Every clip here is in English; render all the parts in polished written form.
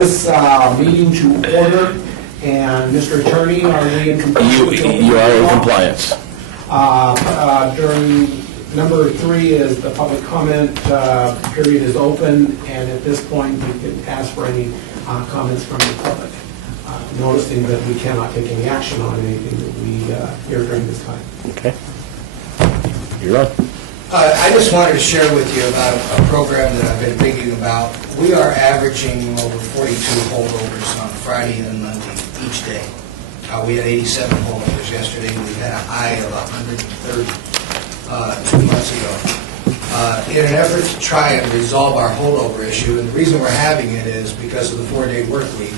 This meeting to order, and Mr. Attorney, are we in compliance? You are in compliance. During number 3 is the public comment period is open, and at this point we can ask for any comments from the public, noticing that we cannot take any action on anything that we hear during this time. Okay. You're on. I just wanted to share with you about a program that I've been thinking about. We are averaging over 42 holdovers on Friday and Monday each day. We had 87 holdovers yesterday. We had a high of 130 2 months ago. In an effort to try and resolve our holdover issue, and the reason we're having it is because of the 4-day work week,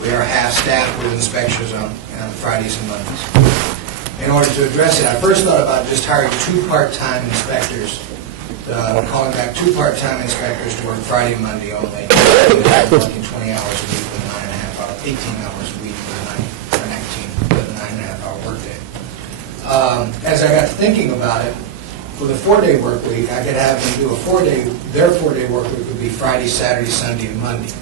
we are half-staffed with inspectors on Fridays and Mondays. In order to address it, I first thought about just hiring 2 part-time inspectors, calling back 2 part-time inspectors to work Friday and Monday only, working 20 hours a week with 9.5 hours, 18 hours a week with 19 with a 9.5-hour workday. As I got thinking about it, for the 4-day work week, I could have them do their 4-day work week would be Friday, Saturday, Sunday, and Monday.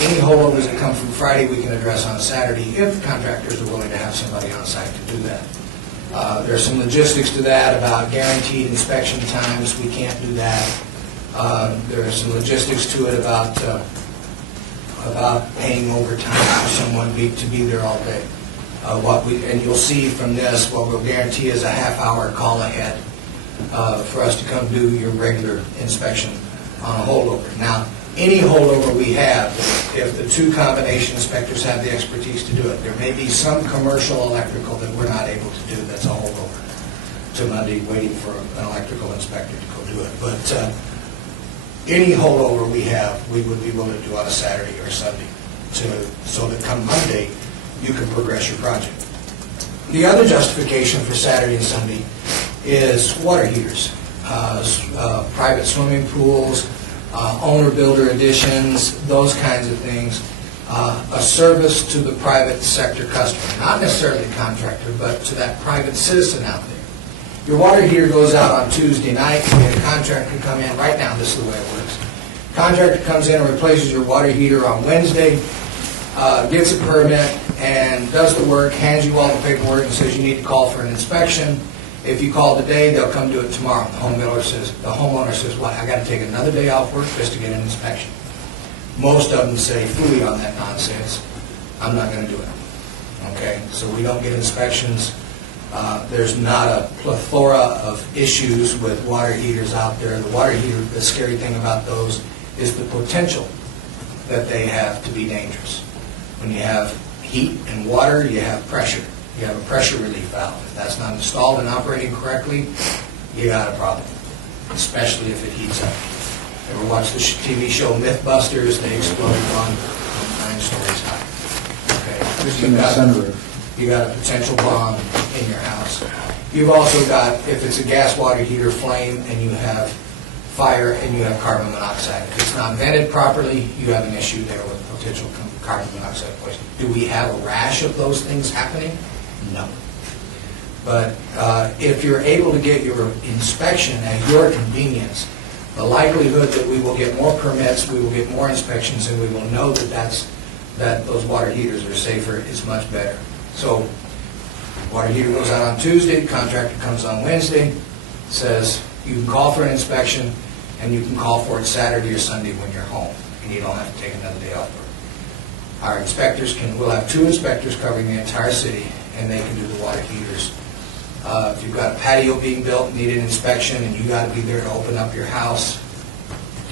Any holdovers that come from Friday, we can address on Saturday if contractors are willing to have somebody on site to do that. There's some logistics to that about guaranteed inspection times. We can't do that. There are some logistics to it about paying overtime for someone to be there all day. And you'll see from this, what we'll guarantee is a half-hour call ahead for us to come do your regular inspection on a holdover. Now, any holdover we have, if the 2 combination inspectors have the expertise to do it, there may be some commercial electrical that we're not able to do that's a holdover to Monday, waiting for an electrical inspector to go do it. But any holdover we have, we would be willing to do on a Saturday or Sunday, so that come Monday, you can progress your project. The other justification for Saturday and Sunday is water heaters, private swimming pools, owner-builder additions, those kinds of things, a service to the private sector customer, not necessarily the contractor, but to that private citizen out there. Your water heater goes out on Tuesday night, and a contractor can come in right now. This is the way it works. Contractor comes in and replaces your water heater on Wednesday, gets a permit, and does the work, hands you all the paperwork, and says you need to call for an inspection. If you call today, they'll come do it tomorrow. The homeowner says, "What? I got to take another day off work just to get an inspection." Most of them say, "Fooey on that nonsense. I'm not going to do it." Okay, so we don't get inspections. There's not a plethora of issues with water heaters out there. The water heater, the scary thing about those is the potential that they have to be dangerous. When you have heat and water, you have pressure. You have a pressure relief valve. If that's not installed and operating correctly, you got a problem, especially if it heats up. Ever watch the TV show Mythbusters? They exploded on 9 stories high. Okay. Just in the sunroof. You got a potential bomb in your house. You've also got, if it's a gas water heater flame and you have fire and you have carbon monoxide. If it's not vented properly, you have an issue there with potential carbon monoxide poisoning. Do we have a rash of those things happening? No. But if you're able to get your inspection at your convenience, the likelihood that we will get more permits, we will get more inspections, and we will know that those water heaters are safer is much better. So, water heater goes out on Tuesday, contractor comes on Wednesday, says you can call for an inspection, and you can call for it Saturday or Sunday when you're home, and you don't have to take another day off work. Our inspectors we'll have 2 inspectors covering the entire city, and they can do the water heaters. If you've got a patio being built, need an inspection, and you got to be there to open up your house,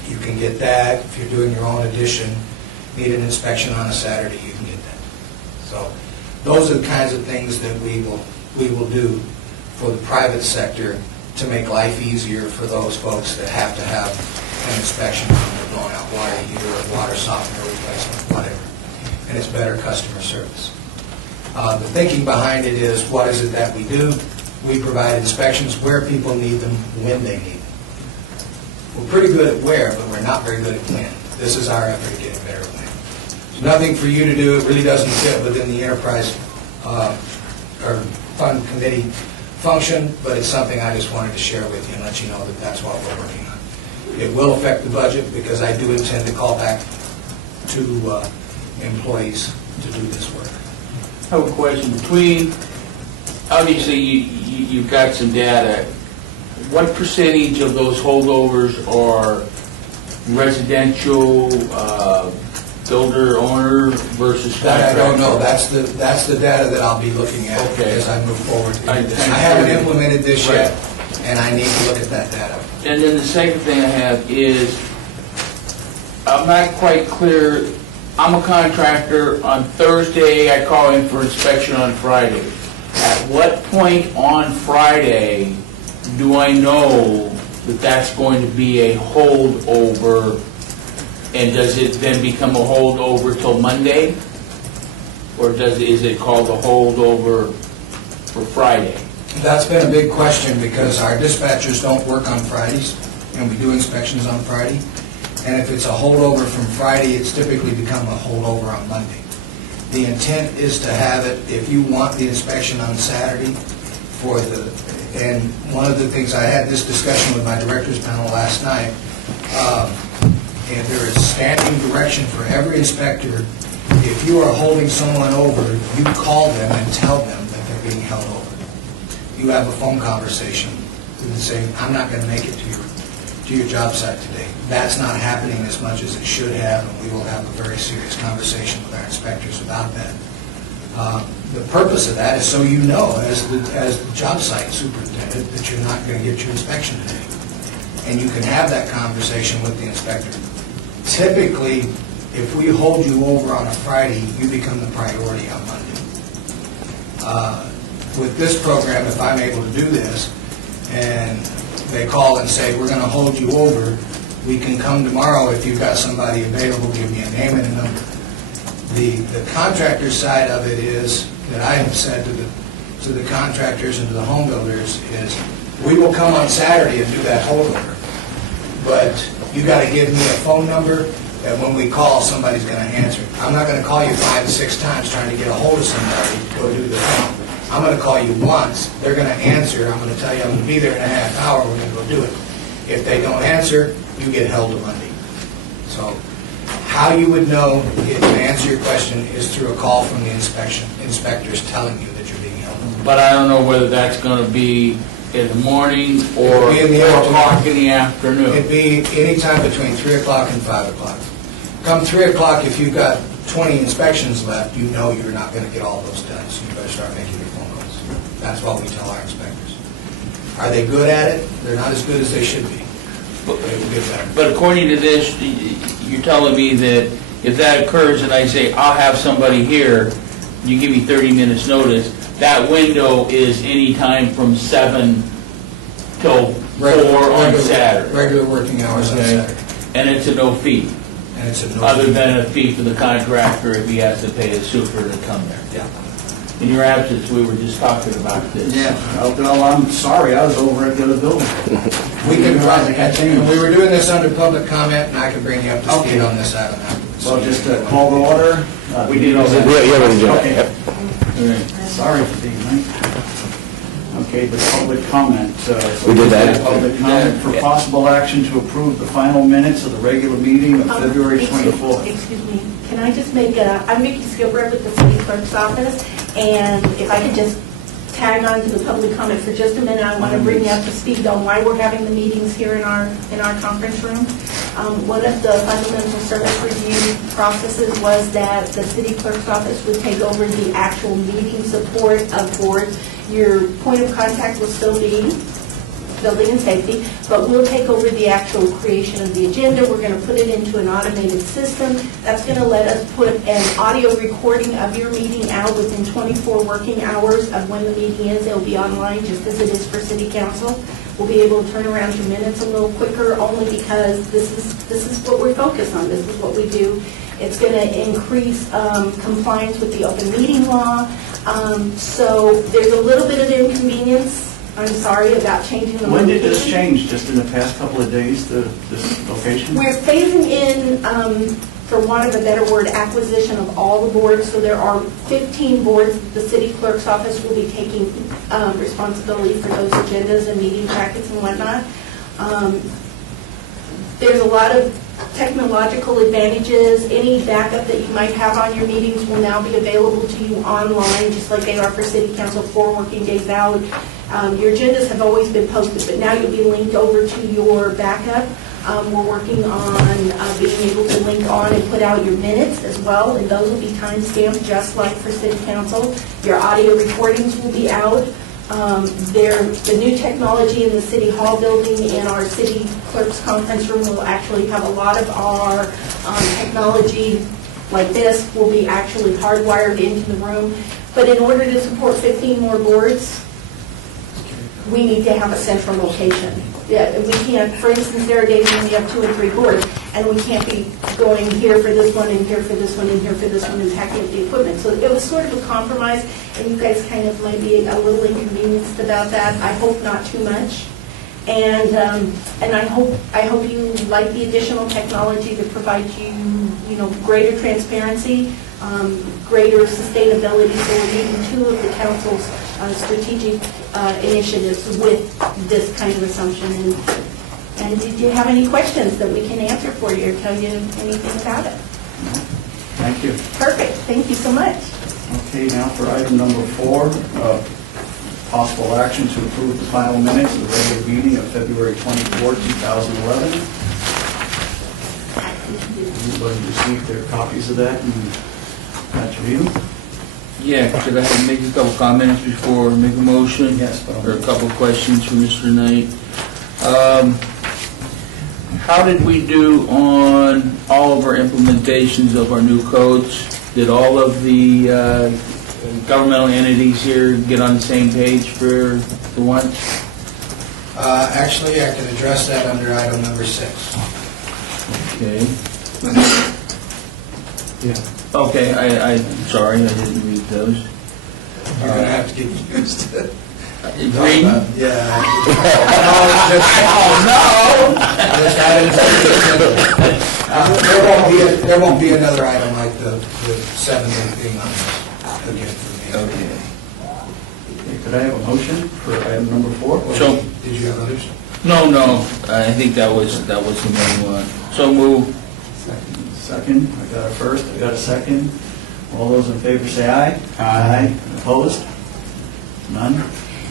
you can get that. If you're doing your own addition, need an inspection on a Saturday, you can get that. So those are the kinds of things that we will do for the private sector to make life easier for those folks that have to have an inspection when they're blowing out water heater or water softener replacement, whatever. And it's better customer service. The thinking behind it is, what is it that we do? We provide inspections where people need them, when they need them. We're pretty good at where, but we're not very good at when. This is our effort to get better at when. There's nothing for you to do. It really doesn't fit within the enterprise or fund committee function, but it's something I just wanted to share with you and let you know that that's what we're working on. It will affect the budget because I do intend to call back two employees to do this work. I have a question. Obviously, you've got some data. What percentage of those holdovers are residential, builder, owner versus That I don't know. contractor? That's the data that I'll be looking at Okay. as I move forward. I I think- haven't implemented this Right. yet, and I need to look at that data. And then the second thing I have is, I'm not quite clear, I'm a contractor, on Thursday, I call in for inspection on Friday. At what point on Friday do I know that that's going to be a holdover? And does it then become a holdover till Monday? Or is it called a holdover for Friday? That's been a big question because our dispatchers don't work on Fridays, and we do inspections on Friday. And if it's a holdover from Friday, it's typically become a holdover on Monday. The intent is to have it, if you want the inspection on Saturday and one of the things, I had this discussion with my directors panel last night, and there is standing direction for every inspector. If you are holding someone over, you call them and tell them that they're being held over. You have a phone conversation and say, I'm not going to make it to your job site today. That's not happening as much as it should have, and we will have a very serious conversation with our inspectors about that. The purpose of that is so you know, as the job site superintendent, that you're not going to get your inspection today. And you can have that conversation with the inspector. Typically, if we hold you over on a Friday, you become the priority on Monday. With this program, if I'm able to do this, and they call and say, we're going to hold you over, we can come tomorrow if you've got somebody available, give me a name and a number. The contractor side of it is, that I have said to the contractors and to the home builders, is we will come on Saturday and do that holdover, but you got to give me a phone number that when we call, somebody's going to answer. I'm not going to call you 5 to 6 times trying to get a hold of somebody to go do the phone. I'm going to call you once, they're going to answer, I'm going to tell you I'm going to be there in a half hour, we're going to go do it. If they don't answer, you get held to Monday. So how you would know, to answer your question, is through a call from the inspectors telling you that you're being held over. But I don't know whether that's going to be in the morning or It'll be in the 4 o'clock afternoon. in the afternoon. It'd be any time between 3 o'clock and 5 o'clock. Come 3 o'clock, if you've got 20 inspections left, you know you're not going to get all those done, so you better start making your phone calls. That's what we tell our inspectors. Are they good at it? They're not as good as they should be, but they will get better. But according to this, you're telling me that if that occurs and I say, I'll have somebody here, you give me 30 minutes notice, that window is any time from 7 till 4 on Saturday. Regular working hours on Okay. Saturday. And it's a no fee, And it's a no. other than a fee for the contractor if he has to pay a super to come there. Yeah. In your absence, we were just talking about this. Well, I'm sorry, I was over at the other building. We can, Realize it had changed. and we were doing this under public comment, and I can bring you up to speed Okay. on this item afterwards. So just to call the order. We did all that. Yeah, we did that. Okay. Yep. All right. Sorry for being late. Okay, the public comment. So We did that. Public comment for possible action to approve the final minutes of the regular meeting of February 24th. Excuse me, can I just make I'm Vicki Skilbread with the city clerk's office, and if I could just tag on to the public comment for just a minute, I want to bring you up to speed on why we're having the meetings here in our conference room. One of the fundamental service review processes was that the city clerk's office would take over the actual meeting support of boards. Your point of contact will still be building and safety, but we'll take over the actual creation of the agenda. We're going to put it into an automated system. That's going to let us put an audio recording of your meeting out within 24 working hours of when the meeting is. It'll be online, just as it is for city council. We'll be able to turn around your minutes a little quicker, only because this is what we're focused on. This is what we do. It's going to increase compliance with the open meeting law. So there's a little bit of inconvenience, I'm sorry, about changing the When did this location. change? Just in the past couple of days, this location? We're phasing in, for want of a better word, acquisition of all the boards. So there are 15 boards. The city clerk's office will be taking responsibility for those agendas and meeting packets and whatnot. There's a lot of technological advantages. Any backup that you might have on your meetings will now be available to you online, just like they are for city council 4 working days out. Your agendas have always been posted, but now you'll be linked over to your backup. We're working on being able to link on and put out your minutes as well, and those will be time-stamped just like for city council. Your audio recordings will be out. The new technology in the City Hall building and our city clerk's conference room will actually have a lot of our technology like this will be actually hardwired into the room. But in order to support 15 more boards, we need to have a central location. Yeah, we can't, for instance, there are days when we have 2 or 3 boards, and we can't be going here for this one, and here for this one, and here for this one, and packing up the equipment. So it was sort of a compromise, and you guys kind of might be a little inconvenienced about that. I hope not too much. And I hope you like the additional technology that provides you, greater transparency, greater sustainability. So we're meeting 2 of the council's strategic initiatives with this kind of assumption. And did you have any questions that we can answer for you or tell you anything about it? Thank you. Perfect. Thank you so much. Okay, now for item number 4, possible action to approve the final minutes of the regular meeting of February 24, 2011. Everybody received their copies of that and got to review? Yeah, could I make a couple comments before I make a motion? Yes, but Or a couple questions for Mr. Knight. How did we do on all of our implementations of our new codes? Did all of the governmental entities here get on the same page for once? Actually, I can address that under item number 6. Okay. Yeah. Okay, I'm sorry, I didn't read those. You're going to have to get used to it. Green? Yeah. There won't be another item like the 7th thing on this again for me. Okay. Okay, could I have a motion for item number 4? So, Did you have others? no, I think that was the main one. So move. Second, I got a first, I got a second. All those in favor say aye. Aye. Opposed? None.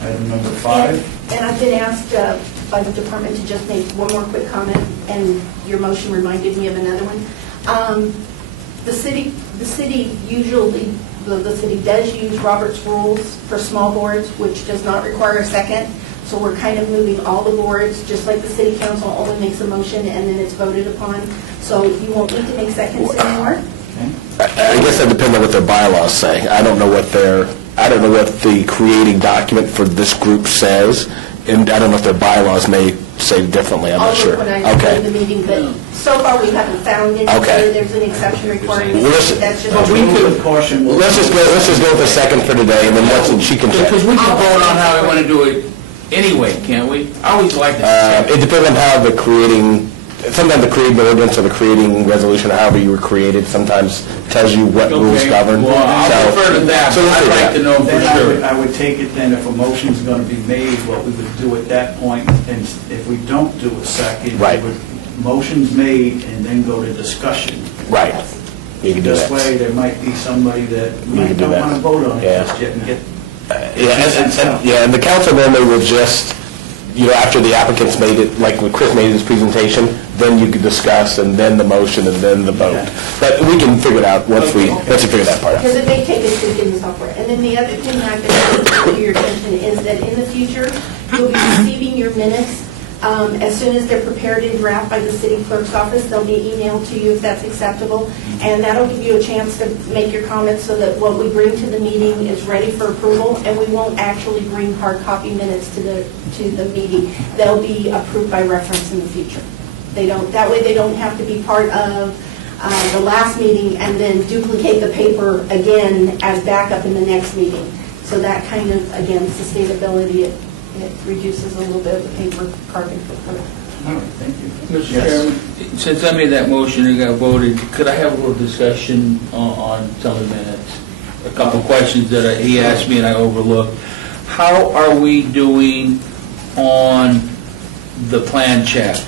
Item number 5. And I've been asked by the department to just make one more quick comment, and your motion reminded me of another one. The city usually, the city does use Robert's rules for small boards, which does not require a second. So we're kind of moving all the boards, just like the city council only makes a motion and then it's voted upon. So you won't need to make seconds anymore. Okay. I guess that depends on what their bylaws say. I don't know what the creating document for this group says, and I don't know if their bylaws may say differently, I'm I'll not sure. look when I go to the meeting, but so far we haven't found any Okay. where there's an exception requiring. Well, listen, That's just. But we could caution. Let's just go with a second for today, and then she can check. Because we can vote on how we want to do it anyway, can't we? I always like to It depends on how sometimes the creating ordinance or the creating resolution, or however you were created, sometimes tells you what rules Okay. govern. Well, I'll So- refer to that, so but let's I'd do like that. to know for Then sure. I would take it then, if a motion's going to be made, what we would do at that point, and if we don't do a second, Right. motion's made and then go to discussion. Right. You can do This that. way, there might be somebody that can might do not that. want to vote on Yeah. it just yet and get. And the council normally will just, after the applicants made it, like when Chris made his presentation, then you could discuss, and then the motion, and then the vote. Okay. But we can figure it out once we figure that part out. Because it may take a tweak in the software. And then the other thing I've been bringing to your attention is that in the future, you'll be receiving your minutes as soon as they're prepared in draft by the city clerk's office. They'll be emailed to you if that's acceptable. And that'll give you a chance to make your comments so that what we bring to the meeting is ready for approval. And we won't actually bring hard copy minutes to the meeting. They'll be approved by reference in the future. That way they don't have to be part of the last meeting and then duplicate the paper again as backup in the next meeting. So that kind of, again, sustainability, it reduces a little bit of the paper carbon footprint. All right, thank you. Mr. Yes. Chairman, since I made that motion and got voted, could I have a little discussion on some of the minutes? A couple questions that he asked me and I overlooked. How are we doing on the plan check?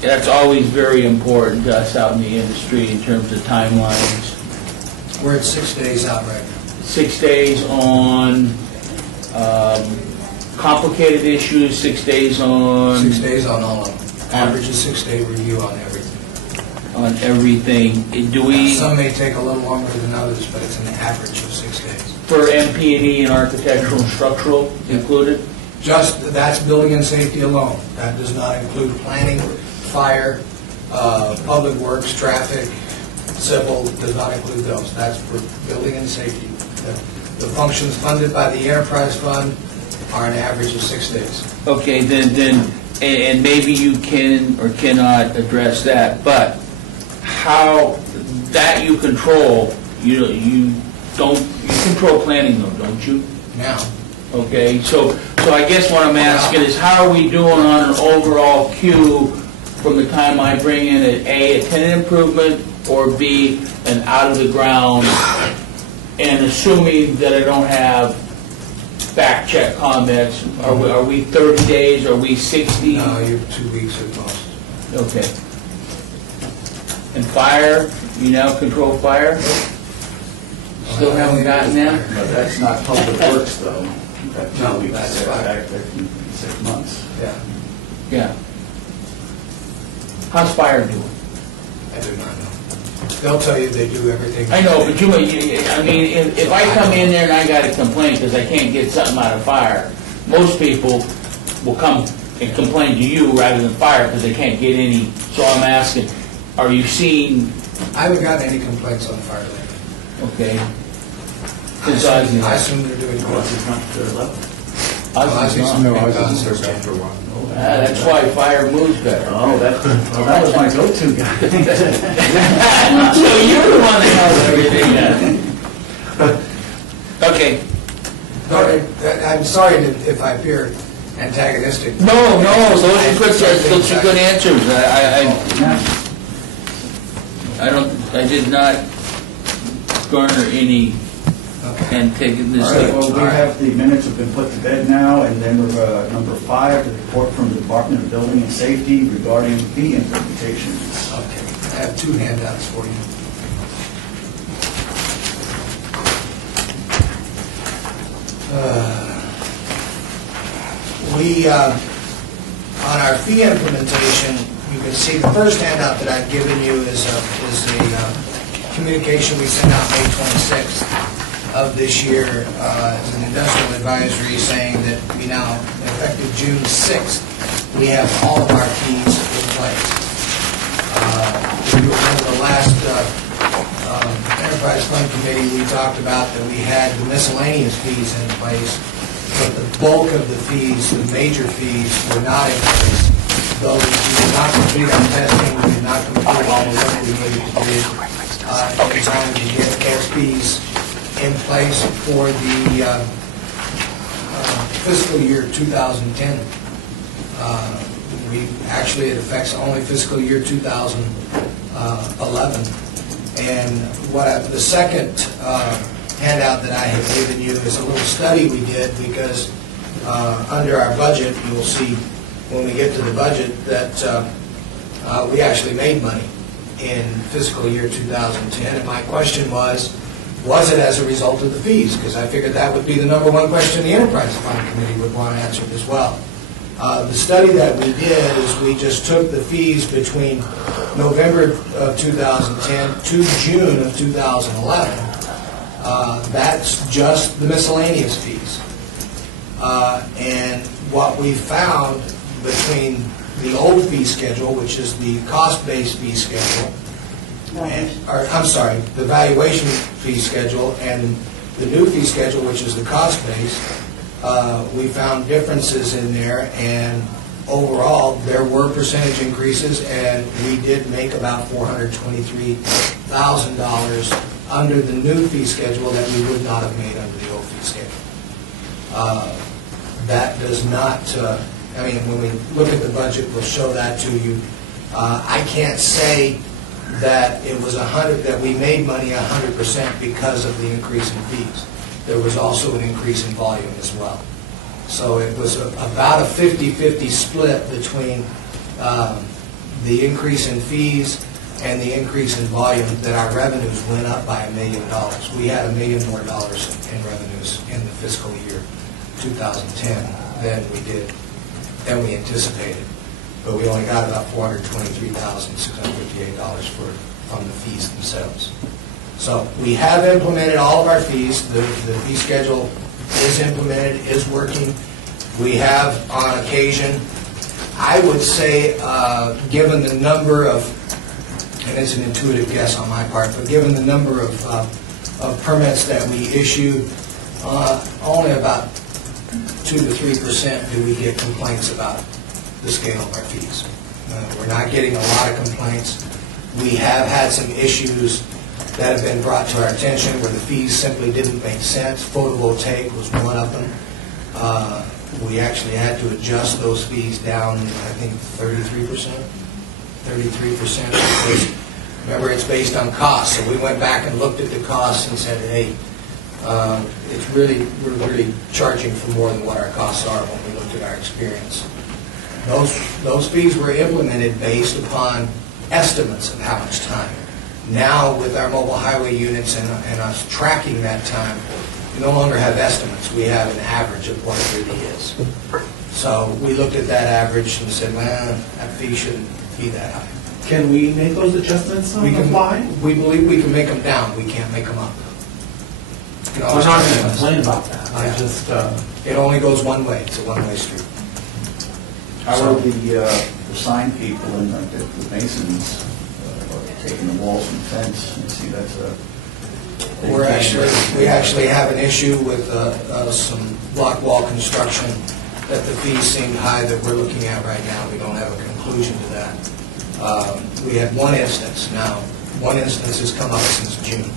that's always very important to us out in the industry in terms of timelines. We're at 6 days out right now. 6 days on complicated issues, 6 days on... 6 days on all of them. Average is 6-day review on everything. On everything. Do we, Some may take a little longer than others, but it's an average of 6 days. for MP&E and architectural and structural included? Just, that's building and safety alone. That does not include planning, fire, public works, traffic, civil, does not include those. That's for building and safety. The functions funded by the enterprise fund are an average of 6 days. Okay, and maybe you can or cannot address that, but how, that you control, you control planning though, don't you? Now, Okay, so I guess what I'm asking is, how are we doing on an overall queue from the time I bring in a tenant improvement, or B, an out-of-the-ground, and assuming that I don't have back-check comments, are we 30 days, are we 60? no, you're 2 weeks at most. Okay. And fire, you now control fire? Still haven't gotten them? But that's not public works, though. That's No, 2 weeks, that's they're fine. back there in 6 months. Yeah, Yeah. How's fire doing? I do not know. They'll tell you they do everything. I know, but I mean, if I come in there and I got a complaint because I can't get something out of fire, most people will come and complain to you rather than fire because they can't get any. So I'm asking, are you seeing, I haven't gotten any complaints on fire lately. okay? I assume they're doing Well, good. it's not to their level. That's why fire moves better. Oh, that was my go-to guy. So you're the one that knows everything then. Okay. I'm sorry if I appear antagonistic. No, those are good answers. I did not garner any Okay. and taken this. All right, well, we have, the minutes have been put to bed now, and then we're, number 5, the report from the Department of Building and Safety regarding fee implementations. Okay, I have 2 handouts for you. On our fee implementation, you can see the first handout that I've given you is a communication we sent out May 26th of this year as an industrial advisory saying that we now, effective June 6th, we have all of our fees in place. If you remember the last Enterprise Fund Committee, we talked about that we had the miscellaneous fees in place, but the bulk of the fees, the major fees, were not in place. Those, we did not complete our testing, we did not complete all the work we needed to do in time to get those fees in place for the fiscal year 2010. Actually, it affects only fiscal year 2011. And the second handout that I have given you is a little study we did because under our budget, you will see when we get to the budget that we actually made money in fiscal year 2010. And my question was it as a result of the fees? Because I figured that would be the number one question the Enterprise Fund Committee would want answered as well. The study that we did is we just took the fees between November of 2010 to June of 2011. That's just the miscellaneous fees. And what we found between the old fee schedule, which is the cost-based fee schedule, the valuation fee schedule, and the new fee schedule, which is the cost-based, we found differences in there, and overall, there were percentage increases, and we did make about $423,000 under the new fee schedule that we would not have made under the old fee schedule. That does not, when we look at the budget, we'll show that to you. I can't say that it was that we made money 100% because of the increase in fees. There was also an increase in volume as well. So it was about a 50-50 split between the increase in fees and the increase in volume, that our revenues went up by $1 million. We had $1 million more in revenues in the fiscal year 2010 than we anticipated. But we only got about $423,658 from the fees themselves. So we have implemented all of our fees. The fee schedule is implemented, is working. We have, on occasion, I would say, given the number of, and it's an intuitive guess on my part, but given the number of permits that we issue, only about 2 to 3% do we get complaints about the scale of our fees. We're not getting a lot of complaints. We have had some issues that have been brought to our attention where the fees simply didn't make sense. Photovoltaic was one of them. We actually had to adjust those fees down, I think, 33%. 33%. Because, remember, it's based on cost. So we went back and looked at the costs and said, hey, we're really charging for more than what our costs are when we looked at our experience. Those fees were implemented based upon estimates of how much time. Now, with our mobile highway units and us tracking that time, we no longer have estimates. We have an average of what it really is. So we looked at that average and said, well, that fee shouldn't be that high. Can we make those adjustments on the fly? We believe we can make them down. We can't make them up. You know, I'm not going to complain about that. I Yeah. just, It only goes one way. It's a one-way street. How are the sign people and the masons taking the walls and fence? You see, that's a... We actually have an issue with some block wall construction that the fees seemed high that we're looking at right now. We don't have a conclusion to that. We had one instance now. One instance has come up since June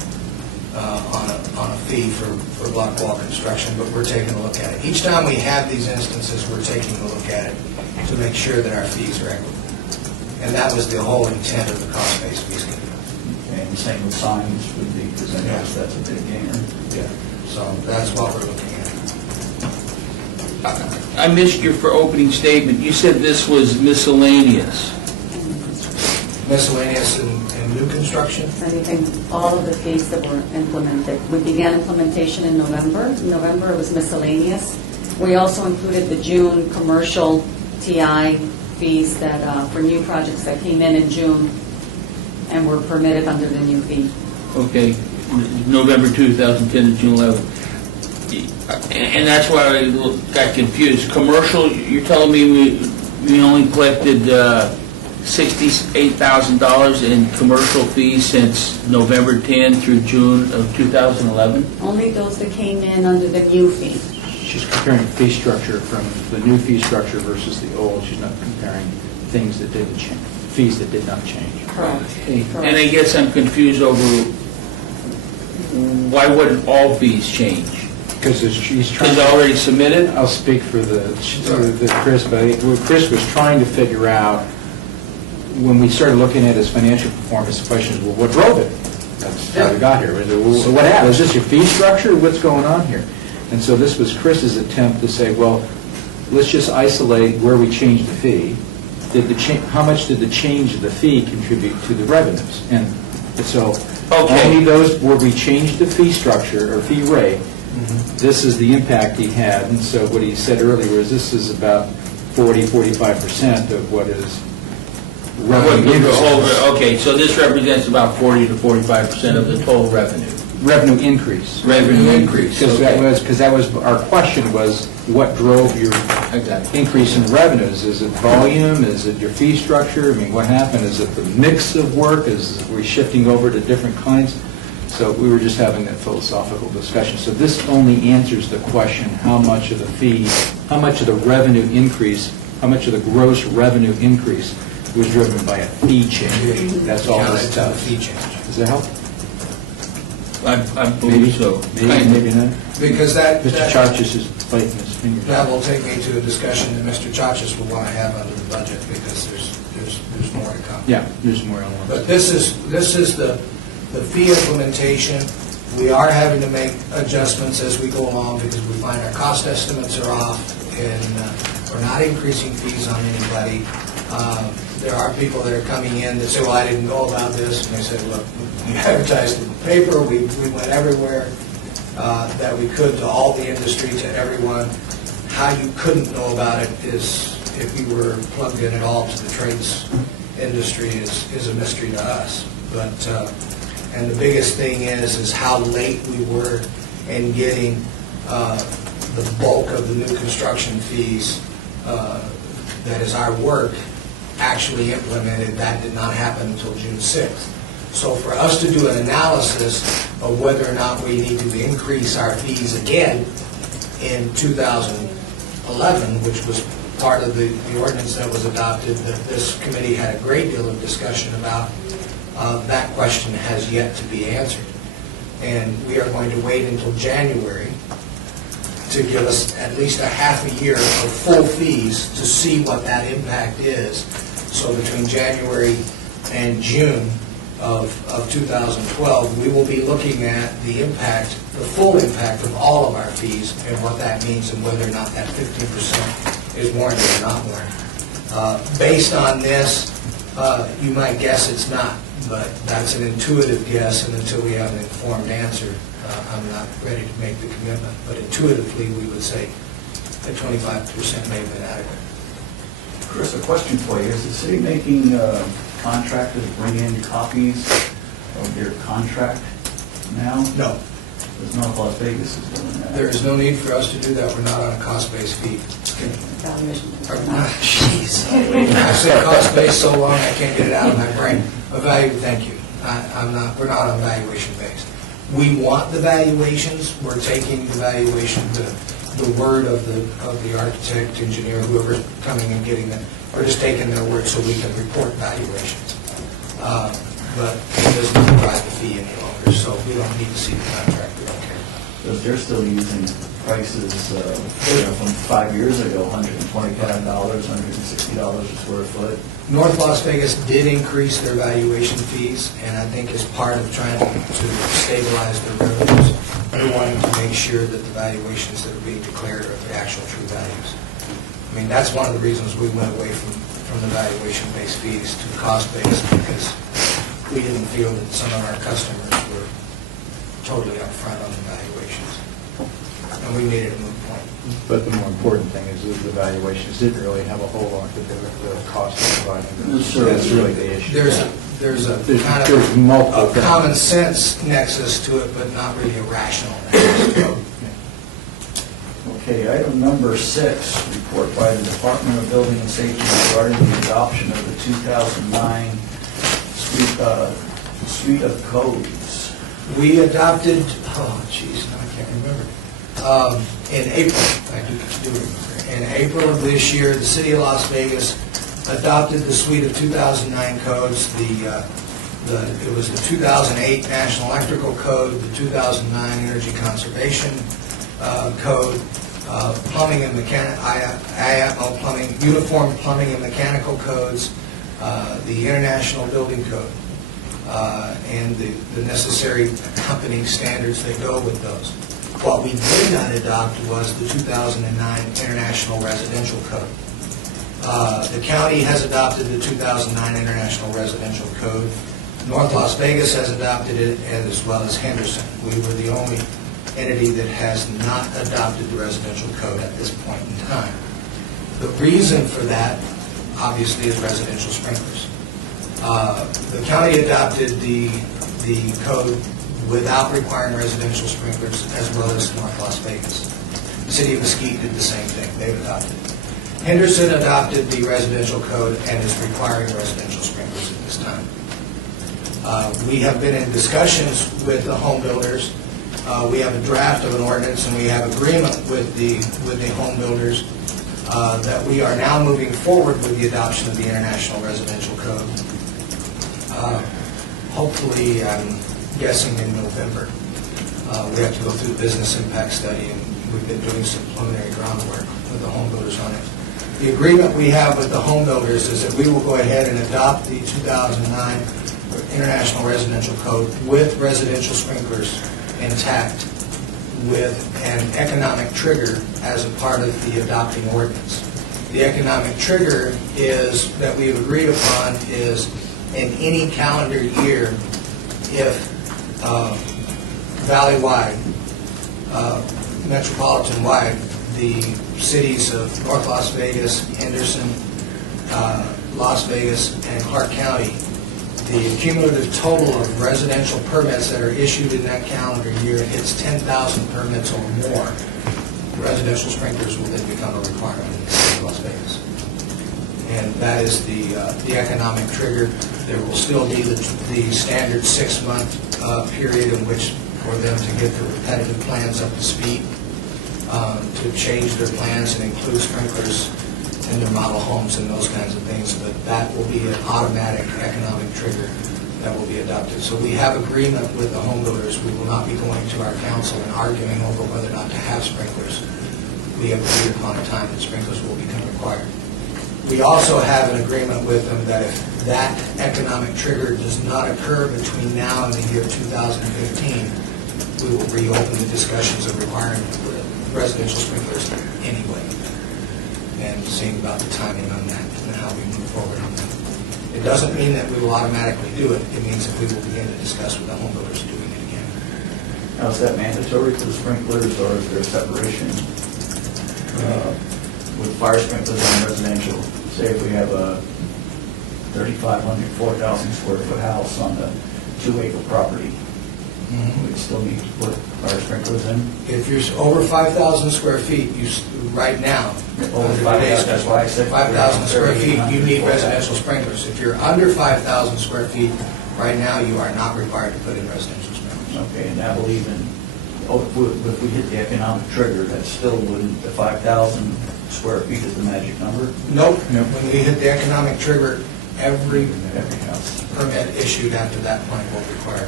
on a fee for block wall construction, but we're taking a look at it. Each time we have these instances, we're taking a look at it to make sure that our fees are equitable. And that was the whole intent of the cost-based fee schedule. And the same with signs would be, because I guess that's a big gainer. Yeah. So that's what we're looking at. I missed your opening statement. You said this was miscellaneous. Miscellaneous and new construction? Anything, all of the fees that were implemented. We began implementation in November. In November, it was miscellaneous. We also included the June commercial TI fees that, for new projects that came in June and were permitted under the new fee. Okay, November 2010 to June 11. And that's why I got confused. Commercial, you're telling me we only collected $68,000 in commercial fees since November 10 through June of 2011? Only those that came in under the new fee. She's comparing fee structure from the new fee structure versus the old. She's not comparing things that didn't change, fees that did not change. Correct. And I guess I'm confused over why wouldn't all fees change? Because she's trying Is it already submitted? I'll speak for the Chris, but I think what Chris was trying to figure out, when we started looking at his financial performance, the question is, well, what drove it? That's how we got here. So what happened? Is this your fee structure? What's going on here? And so this was Chris's attempt to say, well, let's just isolate where we changed the fee. How much did the change of the fee contribute to the revenues? And so only those where we changed the fee structure or fee rate, this is the impact he had. And so what he said earlier is this is about 40-45% of what is revenue increase. Okay, so this represents about 40 to 45% of the total revenue. Revenue increase. Revenue increase, Because okay. that was, our question was, what drove your increase in revenues? Is it volume? Is it your fee structure? I mean, what happened? Is it the mix of work? Is we shifting over to different kinds? So we were just having that philosophical discussion. So this only answers the question, how much of the fee, how much of the revenue increase, how much of the gross revenue increase was driven by a fee change? That's all this Counted to the does. fee change. Does that help? I believe so. Maybe not. Because that... Mr. Charchis is biting his finger. That will take me to a discussion that Mr. Chachas will want to have under the budget, because there's more to come. Yeah, there's more on one. But this is the fee implementation. We are having to make adjustments as we go along, because we find our cost estimates are off, and we're not increasing fees on anybody. There are people that are coming in that say, well, I didn't know about this, and they say, look, we advertised in the paper, we went everywhere that we could, to all the industry, to everyone. How you couldn't know about it is, if you were plugged in at all to the trades industry, is a mystery to us. But, and the biggest thing is how late we were in getting the bulk of the new construction fees, that is our work, actually implemented. That did not happen until June 6th. So for us to do an analysis of whether or not we need to increase our fees again in 2011, which was part of the ordinance that was adopted, that this committee had a great deal of discussion about, that question has yet to be answered. And we are going to wait until January to give us at least a half a year of full fees to see what that impact is. So between January and June of 2012, we will be looking at the impact, the full impact of all of our fees and what that means and whether or not that 15% is warranted or not warranted. Based on this, you might guess it's not, but that's an intuitive guess, and until we have an informed answer, I'm not ready to make the commitment. But intuitively, we would say that 25% may have been adequate. Chris, a question for you. Is the city making contractors bring in copies of your contract now? No, Because North Las Vegas is doing that. there is no need for us to do that. We're not on a cost-based fee. Evaluation. Jeez. I've said cost-based so long, I can't get it out of my brain. Thank you. We're not on valuation-based. We want the valuations. We're taking the valuation, the word of the architect, engineer, whoever's coming and getting them. We're just taking their word so we can report valuations. But it doesn't provide the fee any longer, so we don't need to see the contract. We don't care. Because they're still using prices from 5 years ago, $125, $160 a square foot. North Las Vegas did increase their valuation fees, and I think as part of trying to stabilize their revenues, they're wanting to make sure that the valuations that are being declared are the actual true values. I mean, that's one of the reasons we went away from the valuation-based fees to cost-based, because we didn't feel that some of our customers were totally upfront on the valuations, and we needed a move point. But the more important thing is that the valuations didn't really have a whole lot to do with the cost of providing them. That's really the issue. There's a kind there's of multiple a things. common sense nexus to it, but not really a rational nexus to it. Okay, item number 6, report by the Department of Building and Safety regarding the adoption of the 2009 suite of codes. We adopted, oh geez, now I can't remember, in April, I do remember, in April of this year, the city of Las Vegas adopted the suite of 2009 codes. It was the 2008 National Electrical Code, the 2009 Energy Conservation Code, plumbing and IAPMO plumbing, uniform plumbing and mechanical codes, the International Building Code, and the necessary accompanying standards that go with those. What we did not adopt was the 2009 International Residential Code. The county has adopted the 2009 International Residential Code. North Las Vegas has adopted it, as well as Henderson. We were the only entity that has not adopted the residential code at this point in time. The reason for that, obviously, is residential sprinklers. The county adopted the code without requiring residential sprinklers, as well as North Las Vegas. The city of Mesquite did the same thing. They've adopted it. Henderson adopted the residential code and is requiring residential sprinklers at this time. We have been in discussions with the home builders. We have a draft of an ordinance, and we have agreement with the home builders that we are now moving forward with the adoption of the International Residential Code. Hopefully, I'm guessing in November. We have to go through the business impact study, and we've been doing some preliminary groundwork with the home builders on it. The agreement we have with the home builders is that we will go ahead and adopt the 2009 International Residential Code with residential sprinklers intact, with an economic trigger as a part of the adopting ordinance. The economic trigger is, that we've agreed upon, is in any calendar year, if valley-wide, metropolitan-wide, the cities of North Las Vegas, Henderson, Las Vegas, and Clark County, the cumulative total of residential permits that are issued in that calendar year hits 10,000 permits or more, residential sprinklers will then become a requirement in the city of Las Vegas. And that is the economic trigger. There will still be the standard 6-month period in which for them to get the repetitive plans up to speed, to change their plans and include sprinklers in their model homes and those kinds of things. But that will be an automatic economic trigger that will be adopted. So we have agreement with the home builders. We will not be going to our council and arguing over whether or not to have sprinklers. We have agreed upon a time that sprinklers will become required. We also have an agreement with them that if that economic trigger does not occur between now and the year 2015, we will reopen the discussions of requiring residential sprinklers anyway, and seeing about the timing on that and how we move forward on that. It doesn't mean that we will automatically do it. It means that we will begin to discuss with the home builders doing it again. Now, is that mandatory for the sprinklers, or is there a separation with fire sprinklers on residential? Say if we have a 3,500, 4,000 square foot house on a 2-acre property, we'd still need to put fire sprinklers in? If you're over 5,000 square feet, right now, Over 5,000, that's why I said 5,000 square feet, you need 3,500. residential sprinklers. If you're under 5,000 square feet, right now, you are not required to put in residential sprinklers. Okay, and that will even, if we hit the economic trigger, that still wouldn't, the 5,000 square feet is the magic number? Nope. When we hit the economic trigger, every Every house. permit issued after that point will require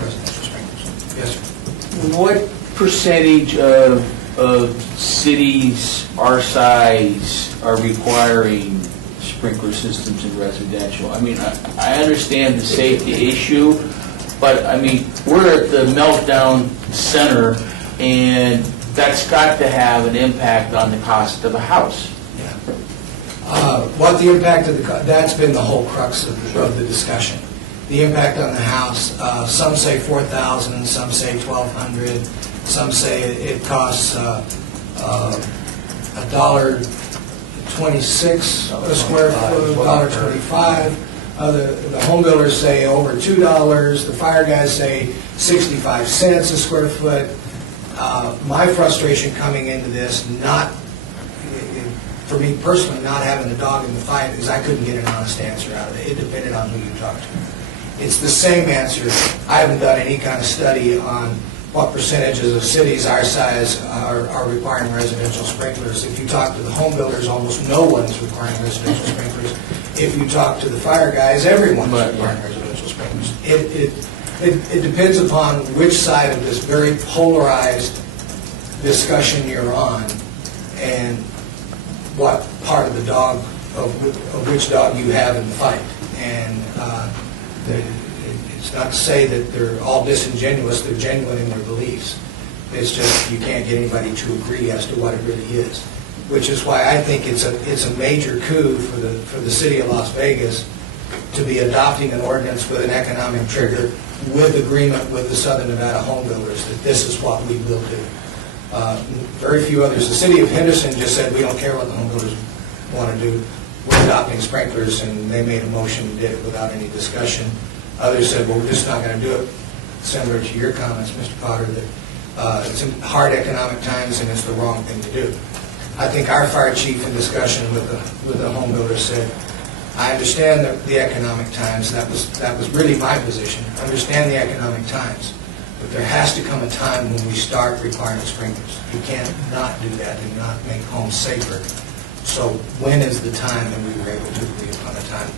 residential sprinklers. Yes, sir. What percentage of cities our size are requiring sprinkler systems in residential? I mean, I understand the safety issue, but I mean, we're at the meltdown center, and that's got to have an impact on the cost of a house. What the impact of that's been the whole crux of the discussion. The impact on the house, some say 4,000, some say 1,200, some say it costs $1.26 a square foot, $1.25. The home builders say over $2. The fire guys say 65 cents a square foot. My frustration coming into this, for me personally, not having a dog in the fight, is I couldn't get an honest answer out of it. It depended on who you talked to. It's the same answer. I haven't done any kind of study on what percentages of cities our size are requiring residential sprinklers. If you talk to the home builders, almost no one is requiring residential sprinklers. If you talk to the fire guys, everyone is requiring residential sprinklers. It depends upon which side of this very polarized discussion you're on, and what part of the dog, of which dog you have in the fight. And it's not to say that they're all disingenuous, they're genuine in their beliefs. It's just you can't get anybody to agree as to what it really is. Which is why I think it's a major coup for the city of Las Vegas to be adopting an ordinance with an economic trigger with agreement with the Southern Nevada home builders that this is what we will do. Very few others. The city of Henderson just said, we don't care what the home builders want to do. We're adopting sprinklers, and they made a motion and did it without any discussion. Others said, well, we're just not going to do it. Similar to your comments, Mr. Potter, that it's in hard economic times and it's the wrong thing to do. I think our fire chief in discussion with the home builders said, I understand the economic times. That was really my position. Understand the economic times. But there has to come a time when we start requiring sprinklers. You can't not do that and not make homes safer. So when is the time that we were able to agree upon a time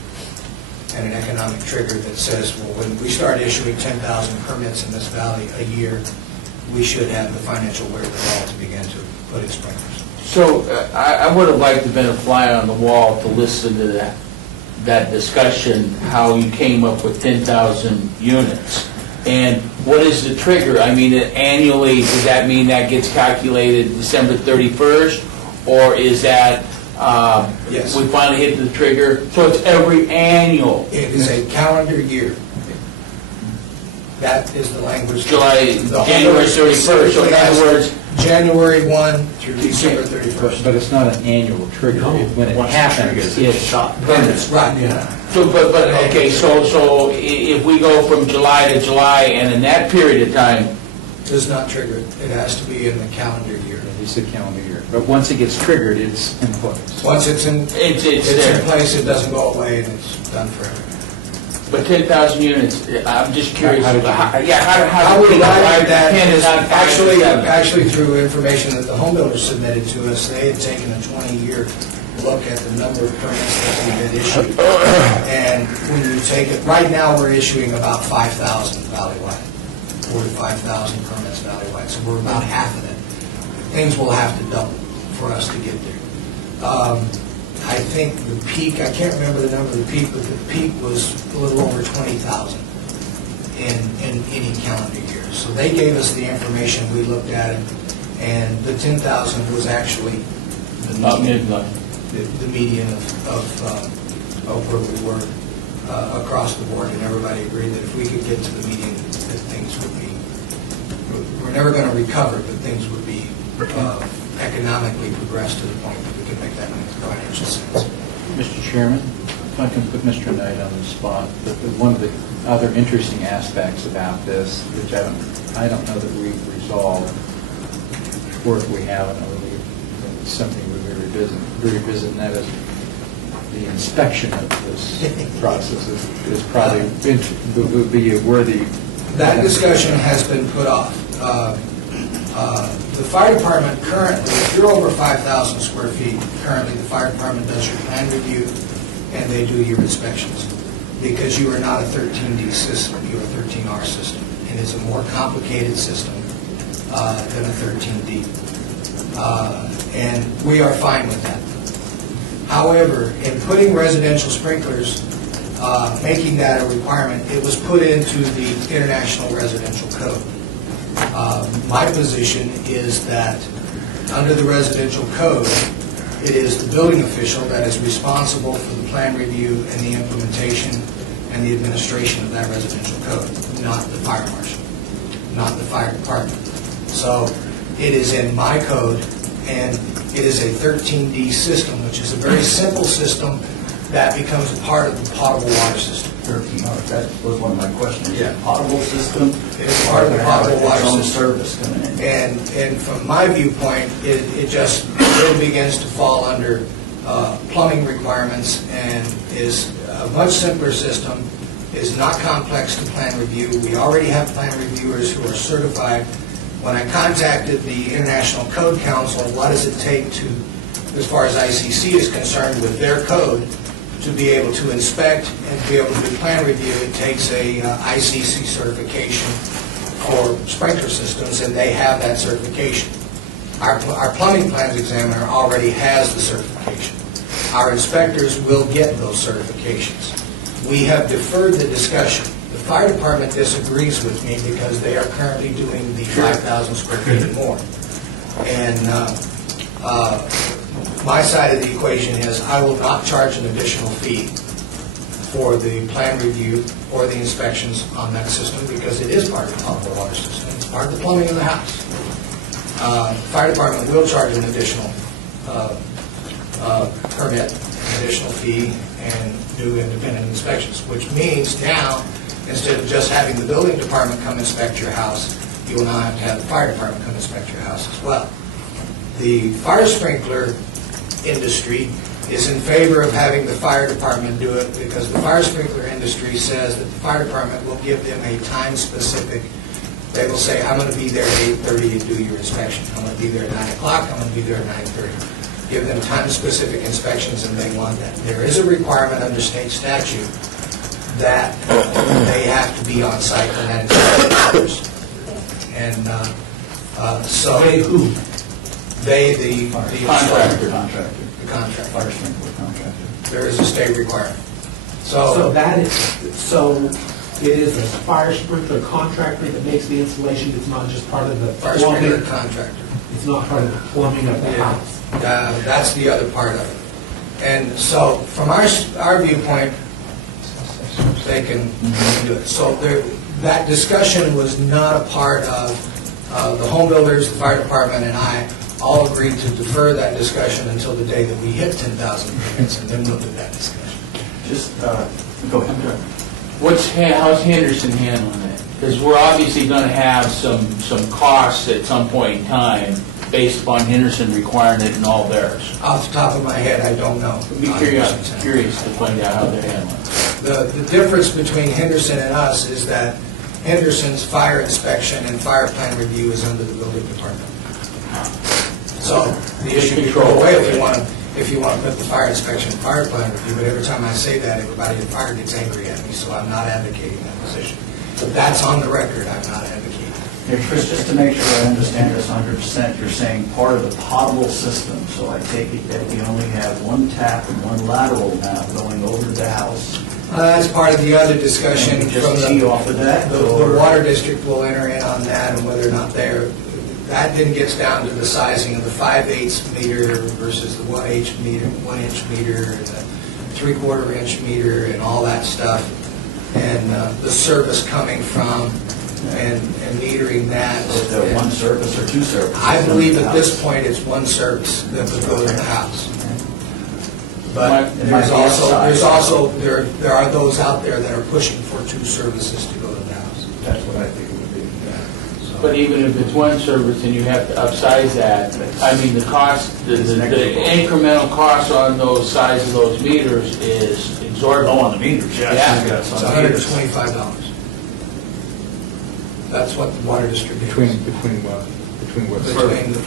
and an economic trigger that says, well, when we start issuing 10,000 permits in this valley a year, we should have the financial wherewithal to begin to put in sprinklers. So I would have liked to have been a fly on the wall to listen to that discussion, how you came up with 10,000 units. And what is the trigger? I mean, annually, does that mean that gets calculated December 31st? Or is that Yes. We finally hit the trigger, so it's every annual. It is a calendar year. That is the language. July, The whole January 31st, so in other words, January 1 through December 31st. But it's not an annual trigger. When it happens, it's permanent. Right, yeah. so, but, okay, so if we go from July to July, and in that period of time, Does not trigger. It has to be in the calendar year. It's a calendar year. But once it gets triggered, it's in place. Once it's in it's there. place, it doesn't go away and it's done forever. But 10,000 units, I'm just curious. How did you- How we arrived at that is 10,000. actually through information that the home builders submitted to us. They had taken a 20-year look at the number of permits that we had issued. And when you take it, right now, we're issuing about 5,000 valley-wide, 4,000 to 5,000 permits valley-wide, so we're about half of it. Things will have to double for us to get there. I think the peak, I can't remember the number of the peak, but the peak was a little over 20,000 in any calendar year. So they gave us the information, we looked at it, and the 10,000 was actually About midnight. the median of where we were across the board, and everybody agreed that if we could get to the median, that things would be, we're never going to recover, but things would be economically progressed to the point that we could make that financial sense. Mr. Chairman, if I can put Mr. Knight on the spot, but one of the other interesting aspects about this, which I don't know that we've resolved, or if we haven't, or it's something we revisit, and that is the inspection of this process is probably, would be a worthy. That discussion has been put off. The fire department currently, if you're over 5,000 square feet, currently the fire department does your plan review and they do your inspections. Because you are not a 13D system, you're a 13R system. And it's a more complicated system than a 13D. And we are fine with that. However, in putting residential sprinklers, making that a requirement, it was put into the International Residential Code. My position is that under the residential code, it is the building official that is responsible for the plan review and the implementation and the administration of that residential code, not the fire marshal, not the fire department. So it is in my code, and it is a 13D system, which is a very simple system that becomes a part of the potable water system. 13, that was one of my questions. Yeah. Potable system? It's part of the potable water Its own system. service coming in. And from my viewpoint, it just really begins to fall under plumbing requirements and is a much simpler system, is not complex to plan review. We already have plan reviewers who are certified. When I contacted the International Code Council, what does it take to, as far as ICC is concerned, with their code, to be able to inspect and to be able to do plan review, it takes a ICC certification for sprinkler systems, and they have that certification. Our plumbing plans examiner already has the certification. Our inspectors will get those certifications. We have deferred the discussion. The fire department disagrees with me because they are currently doing the 5,000 square feet and more. And my side of the equation is I will not charge an additional fee for the plan review or the inspections on that system because it is part of the potable water system. It's part of the plumbing of the house. Fire department will charge an additional permit, an additional fee, and do independent inspections, which means now, instead of just having the building department come inspect your house, you will now have to have the fire department come inspect your house as well. The fire sprinkler industry is in favor of having the fire department do it because the fire sprinkler industry says that the fire department will give them a time-specific, they will say, I'm going to be there at 8:30 to do your inspection. I'm going to be there at 9 o'clock, I'm going to be there at 9:30. Give them time-specific inspections, and they want that. There is a requirement under state statute that they have to be on site when that inspection occurs. And so... They who? They, the Contractor. Contractor. The contractor. Fire sprinkler contractor. There is a state requirement. So that is, so it is a fire sprinkler contractor that makes the installation, it's not just part of the Fire sprinkler plumbing? contractor. It's not part of the plumbing of the house? That's the other part of it. And so, from our viewpoint, they can do it. So that discussion was not a part of, the home builders, the fire department, and I all agreed to defer that discussion until the day that we hit 10,000 units, and then we'll do that discussion. Just, go ahead. How's Henderson handling it? Because we're obviously going to have some costs at some point in time based upon Henderson requiring it in all theirs. Off the top of my head, I don't know. I'd be curious to find out how they're handling it. The difference between Henderson and us is that Henderson's fire inspection and fire plan review is under the building department. So the issue could go away if you want to put the fire inspection and fire plan review, but every time I say that, everybody in fire gets angry at me, so I'm not advocating that position. But that's on the record, I'm not advocating. Hey, Chris, just to make sure I understand this 100%, you're saying part of the potable system, so I take it that we only have one tap and one lateral now going over to the house. That's part of the other discussion. Can we just from tee off of that? The water district will enter in on that and whether or not that then gets down to the sizing of the 5/8 meter versus the 1-inch meter, and the 3/4 inch meter and all that stuff. And the service coming from and metering that. Is there one service or two services? I believe at this point it's one service that would go to the house. But there are those out there that are pushing for two services to go to the house. That's what I think it would be. But even if it's one service and you have to upsize that, I mean, the cost, the incremental cost on those size of those meters is exorbitant. Oh, on the meters, yeah. Yeah. It's $125. That's what the water distributor. Between what? Between the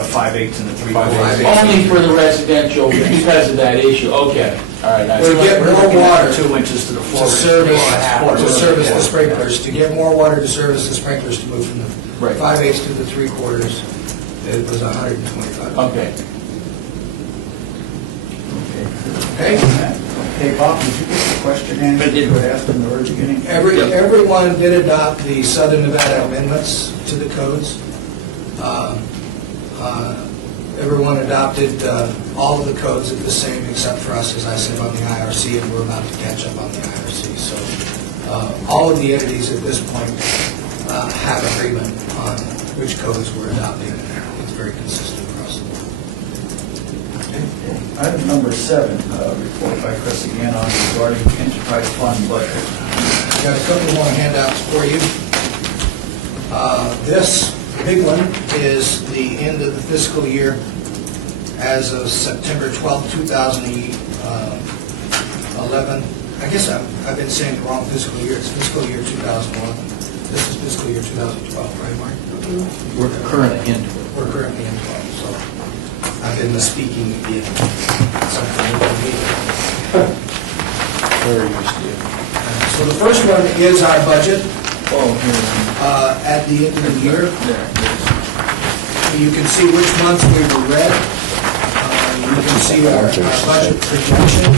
5/8 and the 3/4. Only for the residential because of that issue, okay, all right. To get more water 2 inches to the floor. to service the sprinklers, to get more water to service the sprinklers, to move from the Right. 5/8 to the 3/4, it was $125. Okay. Okay? Hey, Bob, did you get the question answered? I did. You had asked in the very beginning? Everyone did adopt the Southern Nevada amendments to the codes. Everyone adopted all of the codes at the same, except for us, as I said, on the IRC, and we're about to catch up on the IRC. So all of the entities at this point have agreement on which codes we're adopting. It's very consistent across the board. Item number 7, report by Chris again on regarding enterprise fund budget. Got a couple more handouts for you. This big one is the end of the fiscal year as of September 12th, 2011. I guess I've been saying the wrong fiscal year. It's fiscal year 2011. This is fiscal year 2012, right, Mark? We're currently into it. We're currently in 12, so I've been misspeaking again. Something new to me. Very used to it. So the first one is our budget Oh, here. at the end of the year. You can see which months we were red. You can see our budget projection. And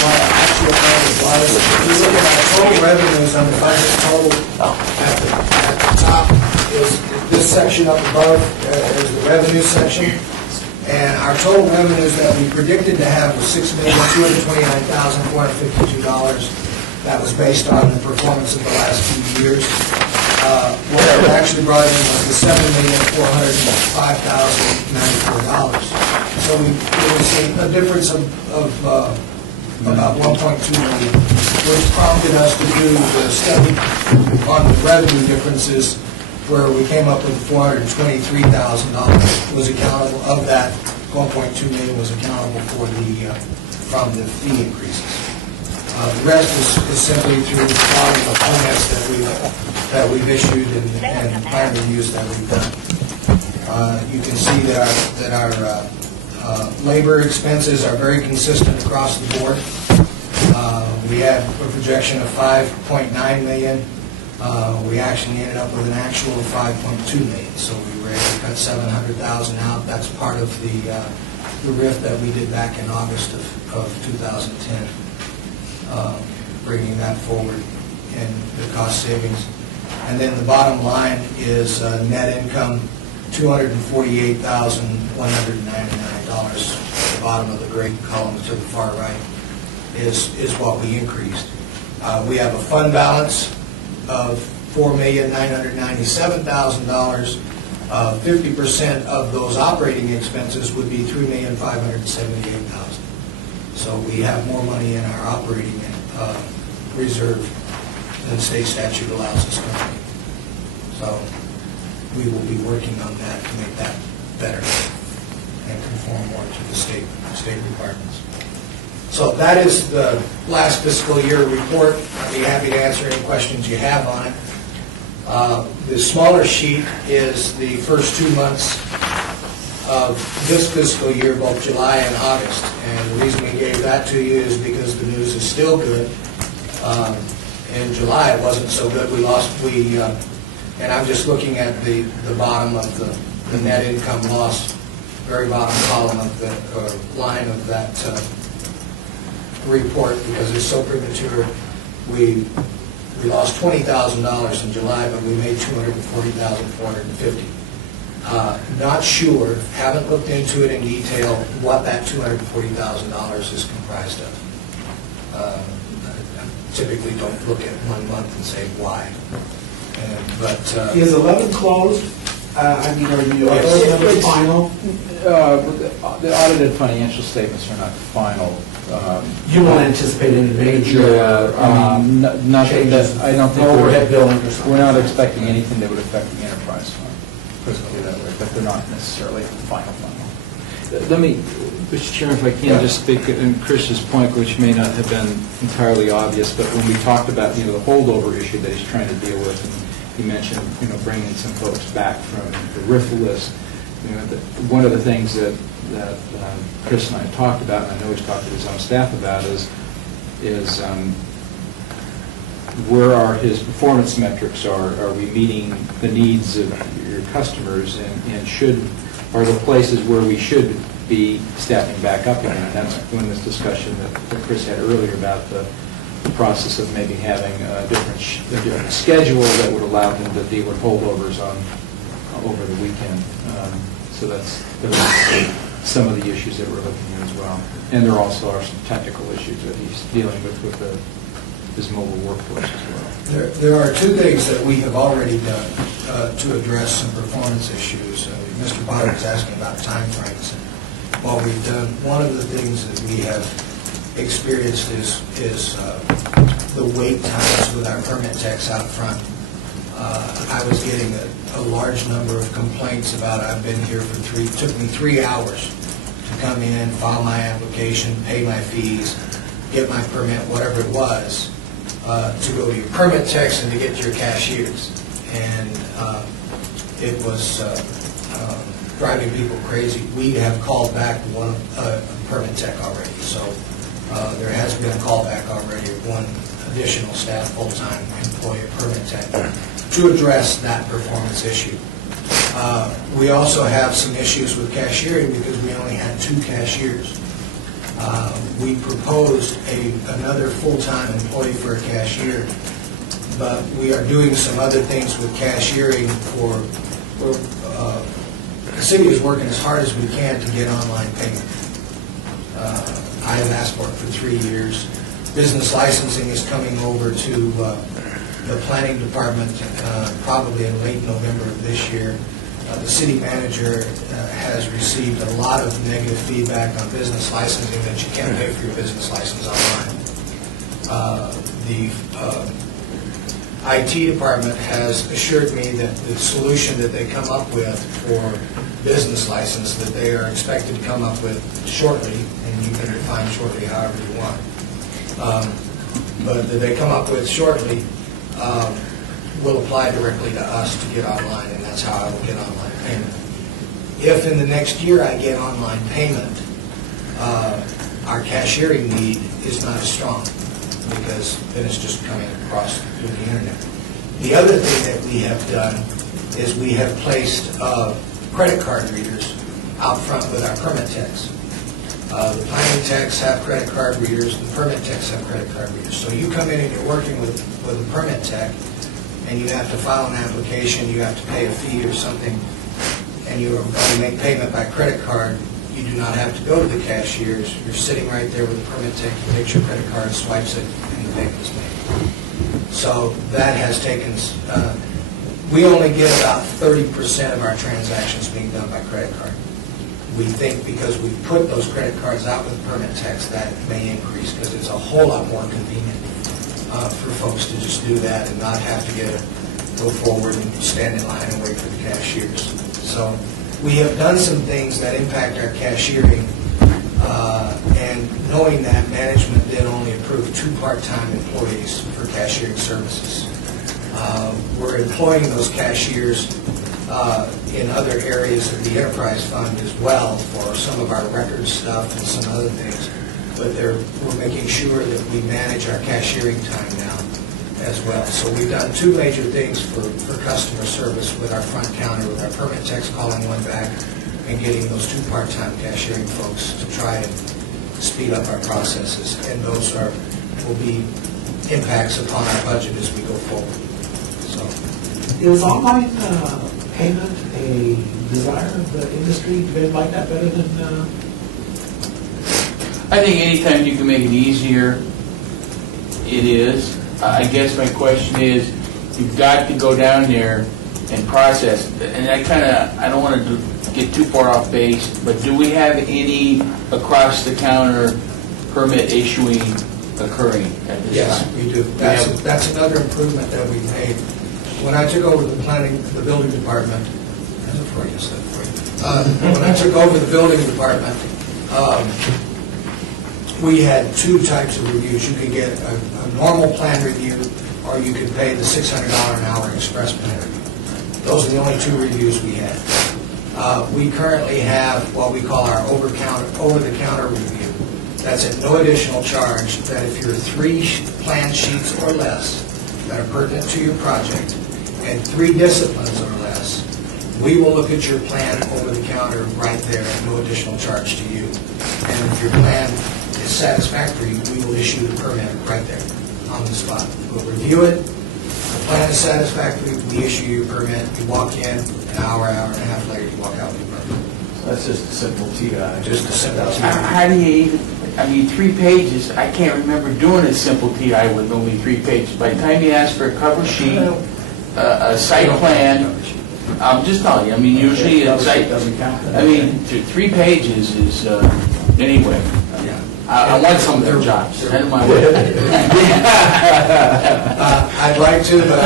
what our actual budget was. If you look at our total revenues on the budget total, at the top is this section up above is the revenue section. And our total revenues that we predicted to have was $6,229,452. That was based on the performance of the last few years. What we actually brought in was the $7,405,094. So we see a difference of about $1.2 million, which prompted us to do the study on the revenue differences, where we came up with $423,000 was accountable, of that $1.2 million was accountable for from the fee increases. The rest is simply through the volume of permits that we've issued and plan reviews that we've done. You can see that our labor expenses are very consistent across the board. We had a projection of $5.9 million. We actually ended up with an actual of $5.2 million, so we were able to cut $700,000 out. That's part of the RIF that we did back in August of 2010, bringing that forward in the cost savings. And then the bottom line is net income, $248,199. bottom of the gray column to the far right, is what we increased. We have a fund balance of $4,997,000. 50% of those operating expenses would be $3,578,000. So we have more money in our operating reserve than state statute allows us currently. So we will be working on that to make that better and conform more to the state requirements. So that is the last fiscal year report. I'd be happy to answer any questions you have on it. The smaller sheet is the first 2 months of this fiscal year, both July and August. And the reason we gave that to you is because the news is still good. In July, it wasn't so good. And I'm just looking at the bottom of the net income loss, very bottom column of the line of that report, because it's so premature. We lost $20,000 in July, but we made $240,450. Not sure, haven't looked into it in detail, what that $240,000 is comprised of. I typically don't look at 1 month and say why. But Is 11 closed? I mean, are those numbers final? The audited financial statements are not final. You won't anticipate any major Nothing that, I don't think, overhead billing or something? we're not expecting anything that would affect the enterprise fund, put it that way, but they're not necessarily final. Let me, Mr. Chairman, if I can, just speak in Chris's point, which may not have been entirely obvious, but when we talked about, the holdover issue that he's trying to deal with, and he mentioned, bringing some folks back from the RIF list, one of the things that Chris and I have talked about, and I know he's talked to his own staff about, is where are his performance metrics? Are we meeting the needs of your customers, and are the places where we should be staffing back up again? And that's when this discussion that Chris had earlier about the process of maybe having a different schedule that would allow him to deal with holdovers over the weekend. So those are some of the issues that we're looking at as well. And there also are some technical issues that he's dealing with his mobile workforce as well. there are two things that we have already done to address some performance issues. Mr. Potter was asking about timeframes. What we've done, one of the things that we have experienced is the wait times with our permit techs out front. I was getting a large number of complaints about I've been here for it took me 3 hours to come in, file my application, pay my fees, get my permit, whatever it was, to go to your permit techs and to get to your cashiers. And it was driving people crazy. We have called back one permit tech already, so there has been a callback already of one additional staff full-time employee, permit tech, to address that performance issue. We also have some issues with cashiering because we only had 2 cashiers. We proposed another full-time employee for a cashier, but we are doing some other things with cashiering the city is working as hard as we can to get online payment. I have asked for it for 3 years. Business licensing is coming over to the planning department probably in late November of this year. The city manager has received a lot of negative feedback on business licensing, that you can't pay for your business license online. The IT department has assured me that the solution that they come up with for business license that they are expected to come up with shortly, and you can define shortly however you want, but that they come up with shortly will apply directly to us to get online, and that's how I will get online payment. If in the next year I get online payment, our cashiering need is not as strong, because then it's just coming across with the internet. The other thing that we have done is we have placed credit card readers out front with our permit techs. The planning techs have credit card readers, the permit techs have credit card readers. So you come in and you're working with a permit tech, and you have to file an application, you have to pay a fee or something, and you are going to make payment by credit card, You do not have to go to the cashiers. You're sitting right there with a permit tech, you takes your credit card, swipes it, and the payment is made. So that has taken, we only get about 30% of our transactions being done by credit card. We think because we put those credit cards out with permit techs, that may increase, because it's a whole lot more convenient for folks to just do that and not have to go forward and stand in line and wait for the cashiers. So we have done some things that impact our cashiering, and knowing that, management then only approved 2 part-time employees for cashiering services. We're employing those cashiers in other areas of the enterprise fund as well for some of our record stuff and some other things, but we're making sure that we manage our cashiering time now as well. So we've done 2 major things for customer service with our front counter, with our permit techs calling one back and getting those 2 part-time cashiering folks to try and speed up our processes. And those will be impacts upon our budget as we go forward. So Is online payment a desire of the industry? Do they like that better than? I think anytime you can make it easier, it is. I guess my question is, you've got to go down there and process, and I don't want to get too far off base, but do we have any across-the-counter permit issuing occurring at this yes, time? we do. That's another improvement that we've made. When I took over the building department, when I took over the building department, we had 2 types of reviews. You could get a normal plan review, or you could pay the $600 an hour express plan review. Those are the only 2 reviews we had. We currently have what we call our over-the-counter review. That's at no additional charge, that if you're 3 plan sheets or less that are pertinent to your project, and 3 disciplines or less, we will look at your plan over the counter right there at no additional charge to you. And if your plan is satisfactory, we will issue the permit right there on the spot. We'll review it. The plan is satisfactory, we issue your permit. You walk in, an hour and a half later, you walk out with your permit. That's just a simple TI. Just a simple How do you even, 3 pages, I can't remember doing a simple TI with only 3 pages. By the time you ask for a cover sheet, a site plan, I'm just telling you, usually a site, Doesn't count. 3 pages is, anyway. I want some of their jobs. That's my way. I'd like to, but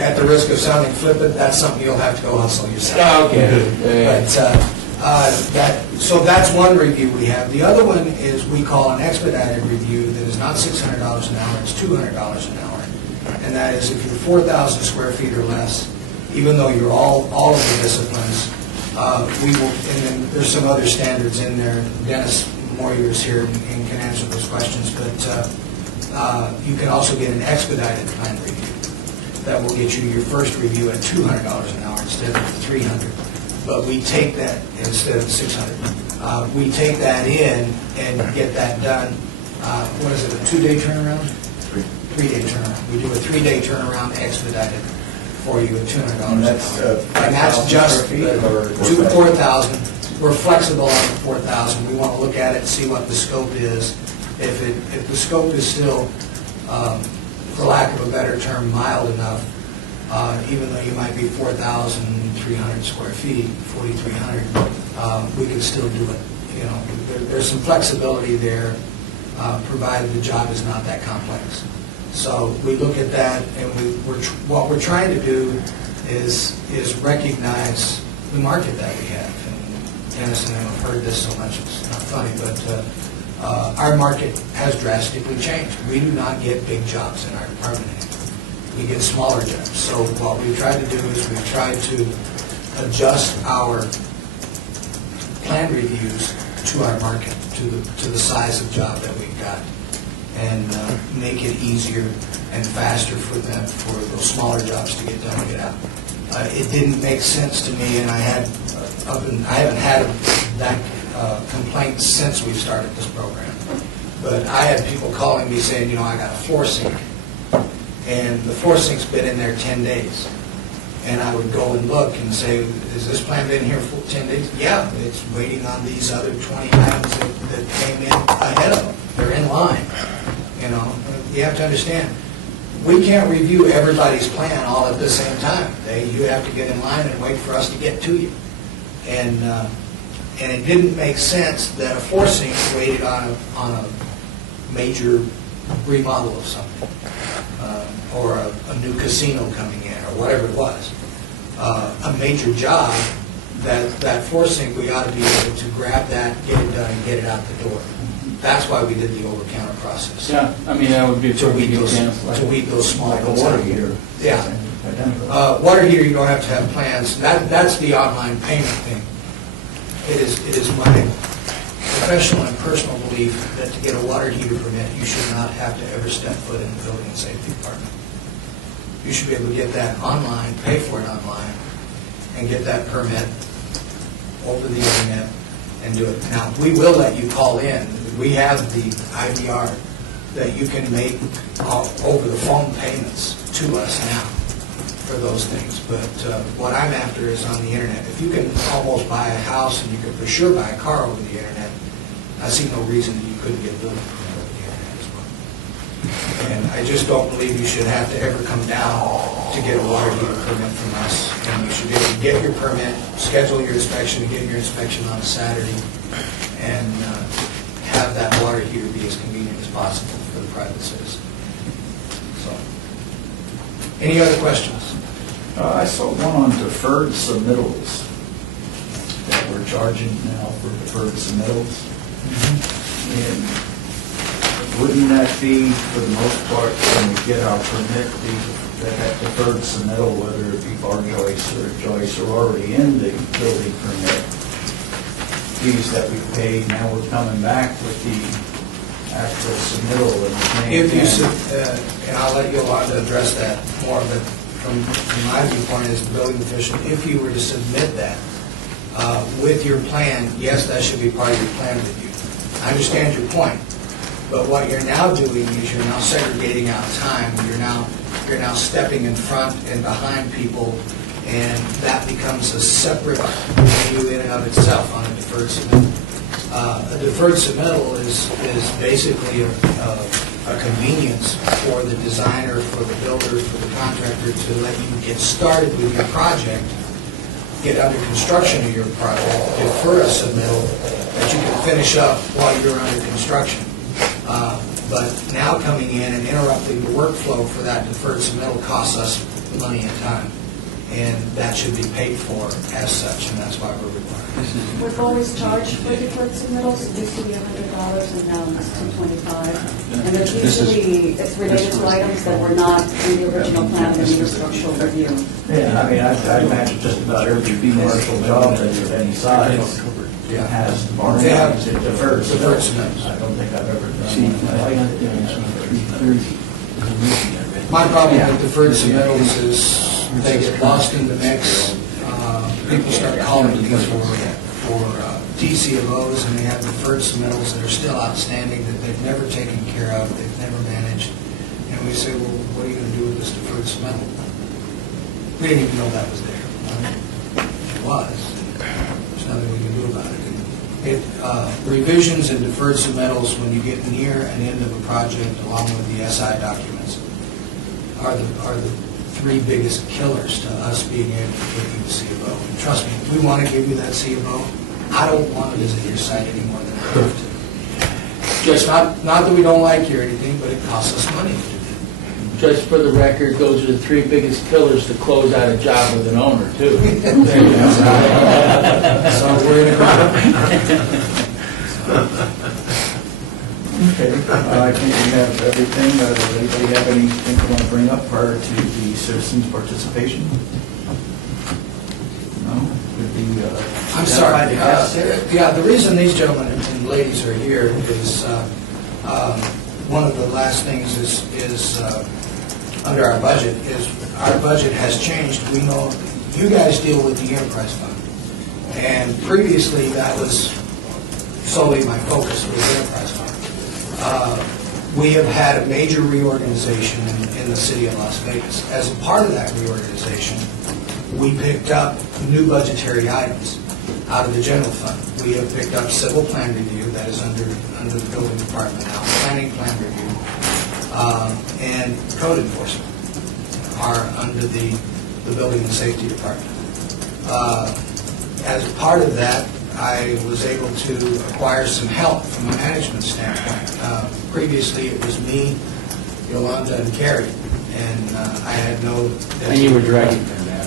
at the risk of sounding flippant, that's something you'll have to go hustle yourself. Okay. But so that's one review we have. The other one is we call an expedited review that is not $600 an hour, it's $200 an hour. And that is if you're 4,000 square feet or less, even though you're all of the disciplines, we will, and then there's some other standards in there. Dennis Moyer is here and can answer those questions, but you can also get an expedited plan review that will get you your first review at $200 an hour instead of $300. But we take that instead of $600. We take that in and get that done. What is it? A 2-day turnaround? 3-day turnaround. We do a 3-day turnaround expedited for you at $200 an hour. And that's just to 4,000. We're flexible on the 4,000. We want to look at it and see what the scope is. If the scope is still, for lack of a better term, mild enough, even though you might be 4,300 square feet, 4,300, we can still do it. There's some flexibility there, provided the job is not that complex. So we look at that, and what we're trying to do is recognize the market that we have. Dennis and I have heard this so much, it's not funny, but our market has drastically changed. We do not get big jobs in our department anymore. We get smaller jobs. So what we've tried to do is we've tried to adjust our plan reviews to our market, to the size of job that we've got, and make it easier and faster for them, for those smaller jobs to get done and get out. It didn't make sense to me, and I haven't had that complaint since we started this program. But I had people calling me saying, I got a floor sink, and the floor sink's been in there 10 days. And I would go and look and say, has this plan been here for 10 days? Yeah, it's waiting on these other 20 items that came in ahead of them. They're in line, you know? You have to understand, we can't review everybody's plan all at the same time. You have to get in line and wait for us to get to you. And it didn't make sense that a forcing waited on a major remodel of something, or a new casino coming in, or whatever it was. A major job, that forcing, we ought to be able to grab that, get it done, and get it out the door. That's why we did the over-counter process. Yeah, I mean, that would be a To weed perfect those, example. to weed those small Like a ones water out. heater. Yeah. Identical. Water heater, you don't have to have plans. That's the online payment thing. It is my professional and personal belief that to get a water heater permit, you should not have to ever step foot in the building and safety department. You should be able to get that online, pay for it online, and get that permit over the internet and do it. Now, we will let you call in. We have the IVR that you can make over the phone payments to us now for those things. But what I'm after is on the internet. If you can almost buy a house and you can for sure buy a car over the internet, I see no reason that you couldn't get a building permit over the internet as well. And I just don't believe you should have to ever come down to get a water heater permit from us. And you should be able to get your permit, schedule your inspection, and get your inspection on a Saturday, and have that water heater be as convenient as possible for the private citizen. So, any other questions? I saw one on deferred submittals, that we're charging now for deferred submittals. And wouldn't that be, for the most part, when we get our permit, that deferred submittal, whether it be Bar Joyce or already in the building permit, fees that we paid, now we're coming back with the actual submittal and paying If you, again. and I'll let Yolanda address that more, but from my viewpoint as the building official, if you were to submit that with your plan, yes, that should be part of your plan review. I understand your point, but what you're now doing is you're now segregating out time. You're now stepping in front and behind people, and that becomes a separate review in and of itself on a deferred submittal. A deferred submittal is basically a convenience for the designer, for the builder, for the contractor to let you get started with your project, get under construction of your project, defer a submittal that you can finish up while you're under construction. But now coming in and interrupting the workflow for that deferred submittal costs us money and time. And that should be paid for as such, and that's why we're requiring it. We've always charged for deferred submittals. It used to be $100 and now it's $225. And it's usually, it's related to items that were not in the original plan and the structural review. Yeah, I mean, I imagine just about every commercial job that's of any size has barn They have deferred deferred submittals. submittals. I don't think I've ever done one. My problem with deferred submittals is they get lost in the mix. People start calling these for TCOs, and they have deferred submittals that are still outstanding that they've never taken care of, they've never managed. And we say, well, what are you going to do with this deferred submittal? We didn't even know that was there. It was. There's nothing we can do about it. Revisions and deferred submittals, when you get near an end of a project, along with the SI documents, are the three biggest killers to us being able to give you the C of O. And trust me, we want to give you that C of O. I don't want to visit your site any more than I have to. Just not that we don't like you or anything, but it costs us money to do that. Just for the record, those are the three biggest killers to close out a job with an owner, too. So we're in agreement. Okay, I think we have everything. Does anybody have anything they want to bring up prior to the citizens' participation? No? Would be, I'm sorry. identify the guests? Yeah, the reason these gentlemen and ladies are here is, one of the last things is under our budget, is our budget has changed. We know you guys deal with the enterprise fund. And previously, that was solely my focus, was enterprise fund. We have had a major reorganization in the city of Las Vegas. As a part of that reorganization, we picked up new budgetary items out of the general fund. We have picked up civil plan review, that is under the building department now, planning plan review, and code enforcement are under the building and safety department. As a part of that, I was able to acquire some help from a management standpoint. Previously, it was me, Yolanda, and Carrie, and I had no... And you were dragging them down.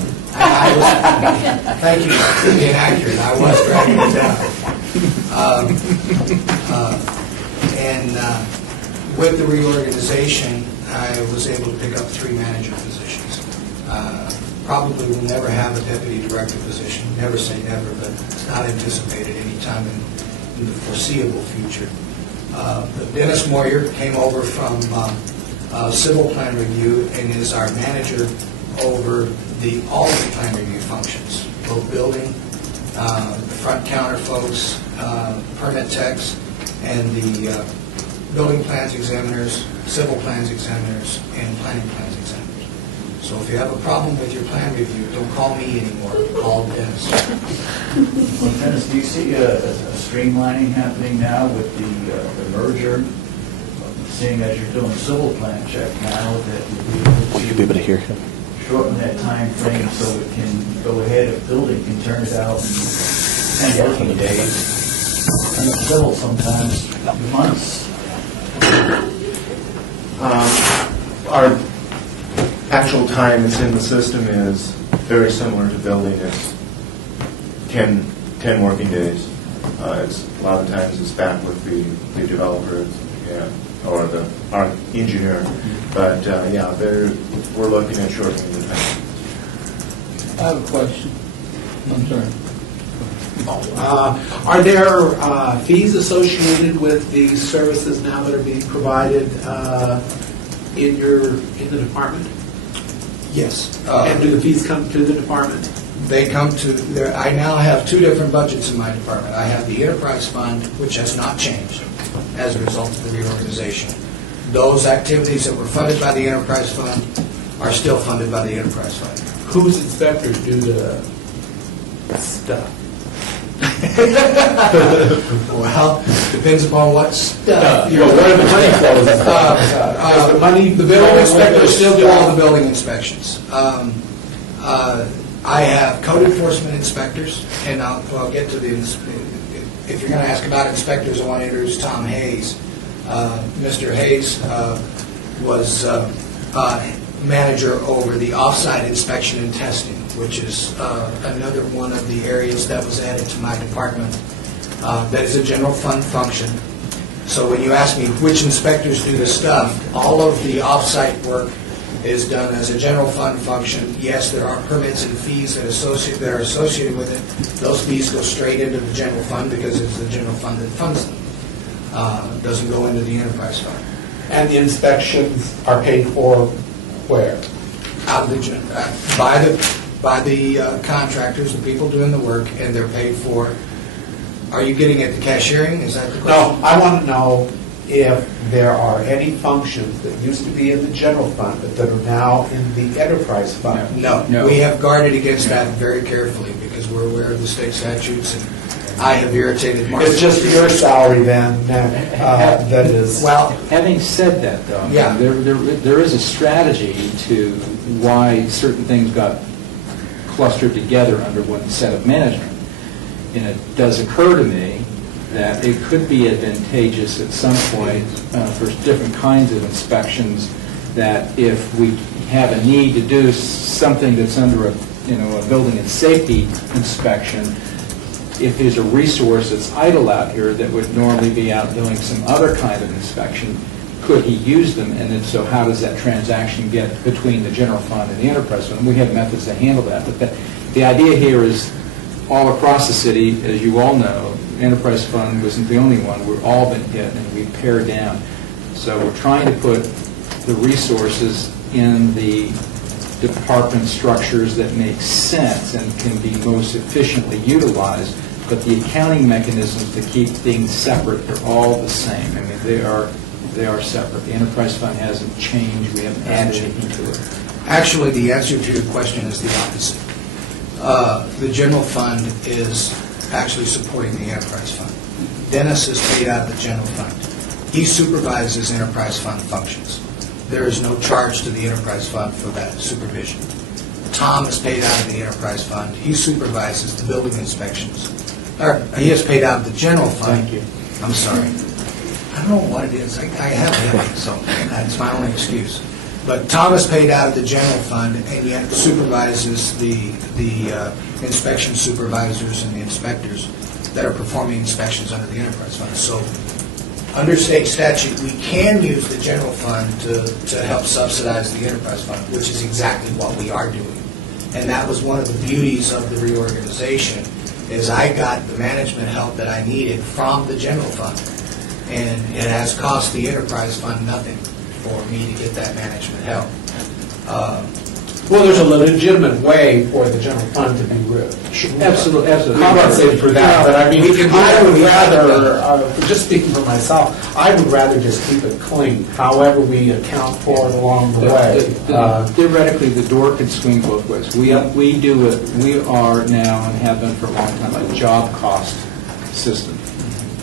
Thank you for being accurate. I was dragging it down. With the reorganization, I was able to pick up 3 manager positions. Probably will never have a deputy director position. Never say never, but it's not anticipated anytime in the foreseeable future. Dennis Moyer came over from civil plan review and is our manager over all of the plan review functions, both building, the front counter folks, permit techs, and the building plans examiners, civil plans examiners, and planning plans examiners. So if you have a problem with your plan review, don't call me anymore, call Dennis. Well, Dennis, do you see a streamlining happening now with the merger? Seeing as you're doing civil plan check now, that You'll be able to hear him. shorten that time frame so it can go ahead, if building can turn it out in 10 working days, and civil sometimes months. Our actual time that's in the system is very similar to building. It's 10 working days. It's a lot of times it's back with the developer or our engineer. But we're looking at shortening the time. I have a question. I'm sorry. Are there fees associated with the services now that are being provided in the department? Yes. And do the fees come to the department? They come to, I now have 2 different budgets in my department. I have the enterprise fund, which has not changed as a result of the reorganization. Those activities that were funded by the enterprise fund are still funded by the enterprise fund. Whose inspectors do the stuff? Well, depends upon what stuff. Where the money flows. The building inspectors still do all the building inspections. I have code enforcement inspectors, and I'll get to the, if you're going to ask about inspectors, I want to introduce Tom Hayes. Mr. Hayes was manager over the off-site inspection and testing, which is another one of the areas that was added to my department. That is a general fund function. So when you ask me which inspectors do this stuff, all of the off-site work is done as a general fund function. Yes, there are permits and fees that are associated with it. Those fees go straight into the general fund because it's the general fund that funds them. Doesn't go into the enterprise fund. And the inspections are paid for where? Out of the by the contractors, the people doing the work, and they're paid for. Are you getting at the cashiering? Is that the question? No, I want to know if there are any functions that used to be in the general fund but that are now in the enterprise fund. No. We have guarded against that very carefully because we're aware of the state statutes, and I have irritated Mark. It's just your salary then that is... Well, Having said that, though, Yeah. there is a strategy to why certain things got clustered together under one set of management. And it does occur to me that it could be advantageous at some point for different kinds of inspections, that if we have a need to do something that's under a building and safety inspection, if there's a resource that's idle out here that would normally be out doing some other kind of inspection, could he use them? And if so, how does that transaction get between the general fund and the enterprise fund? We have methods to handle that. But the idea here is all across the city, as you all know, enterprise fund wasn't the only one. We've all been hit and we pared down. So we're trying to put the resources in the department structures that make sense and can be most efficiently utilized. But the accounting mechanisms to keep things separate are all the same. I mean, they are separate. The enterprise fund hasn't changed. We haven't added anything to it. actually, the answer to your question is the opposite. The general fund is actually supporting the enterprise fund. Dennis is paid out of the general fund. He supervises enterprise fund functions. There is no charge to the enterprise fund for that supervision. Tom is paid out of the enterprise fund. He supervises the building inspections. Or, he is paid out of the general fund. Thank you. I'm sorry. I don't know what it is. I have a headache, so that's my only excuse. But Tom is paid out of the general fund and yet supervises the inspection supervisors and the inspectors that are performing inspections under the enterprise fund. So under state statute, we can use the general fund to help subsidize the enterprise fund, which is exactly what we are doing. And that was one of the beauties of the reorganization, is I got the management help that I needed from the general fund. And it has cost the enterprise fund nothing for me to get that management help. Well, there's a legitimate way for the general fund to be Absolutely, absolutely. compensated for that, but I mean, We can do I that. would rather, just speaking for myself, I would rather just keep it clean, however we account for it along the way. Theoretically, the door could swing both ways. We do it, we are now, and have been for a long time, a job cost system.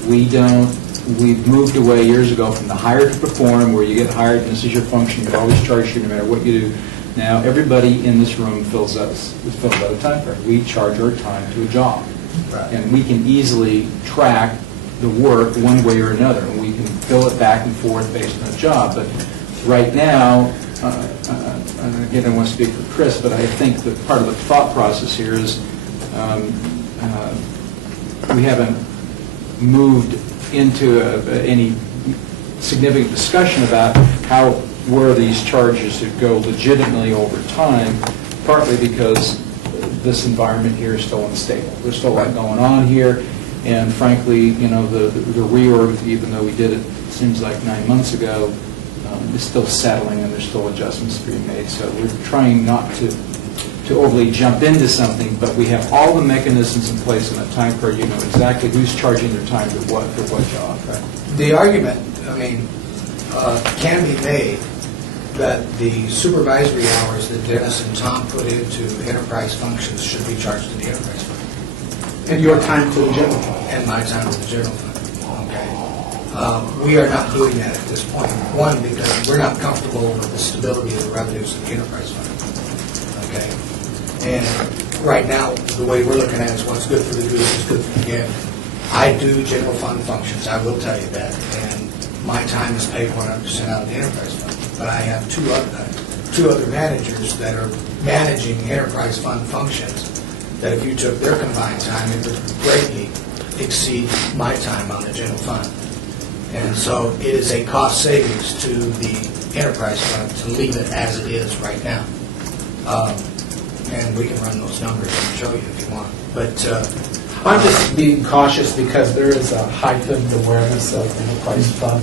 We've moved away years ago from the hire to perform, where you get hired and this is your function, you always charge you no matter what you do. Now, everybody in this room fills out a time card. We charge our time to a job. And we can easily track the work one way or another, and we can fill it back and forth based on a job. But right now, and again, I don't want to speak for Chris, but I think that part of the thought process here is we haven't moved into any significant discussion about where these charges should go legitimately over time, partly because this environment here is still unstable. There's still a lot going on here, and frankly, the reorg, even though we did it, seems like 9 months ago, is still settling, and there's still adjustments to be made. So we're trying not to overly jump into something, but we have all the mechanisms in place in that time card. You know exactly who's charging their time to what, for what job. Right? The argument, can be made that the supervisory hours that Dennis and Tom put into enterprise functions should be charged to the enterprise fund. And your time to the general fund. And my time to the general fund. Okay. We are not doing that at this point. One, because we're not comfortable with the stability of the revenues of the enterprise fund. Okay. And right now, the way we're looking at it is what's good for the goose is good for the gander. I do general fund functions, I will tell you that, and my time is paid 100% out of the enterprise fund. But I have two other managers that are managing enterprise fund functions that if you took their combined time, it would greatly exceed my time on the general fund. And so it is a cost savings to the enterprise fund to leave it as it is right now. And we can run those numbers and show you if you want. But I'm just being cautious because there is a heightened awareness of enterprise fund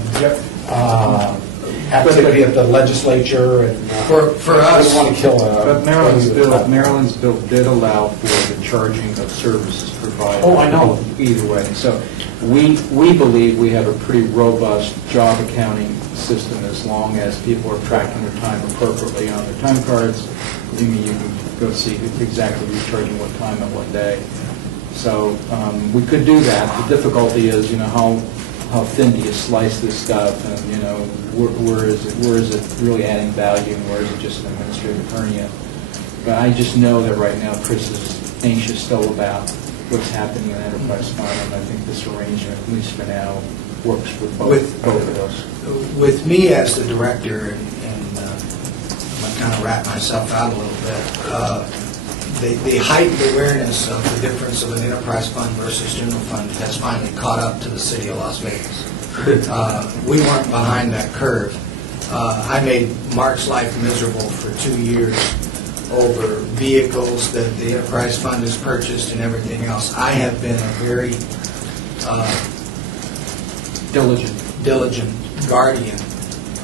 activity at the legislature, and for us, we want to kill But Maryland's bill did allow for the charging of services provided. Oh, I know. Either way. So we believe we have a pretty robust job accounting system as long as people are tracking their time appropriately on their time cards. You can go see exactly who's charging what time and what day. So we could do that. The difficulty is, how thin do you slice this stuff, and where is it really adding value, and where is it just an administrative hernia? But I just know that right now Chris is anxious still about what's happening in enterprise fund, and I think this arrangement, at least for now, works with both of us. with me as the director, and I'm going to kind of wrap myself out a little bit, the heightened awareness of the difference of an enterprise fund versus general fund has finally caught up to the city of Las Vegas. We weren't behind that curve. I made Mark's life miserable for 2 years over vehicles that the enterprise fund has purchased and everything else. I have been a very diligent guardian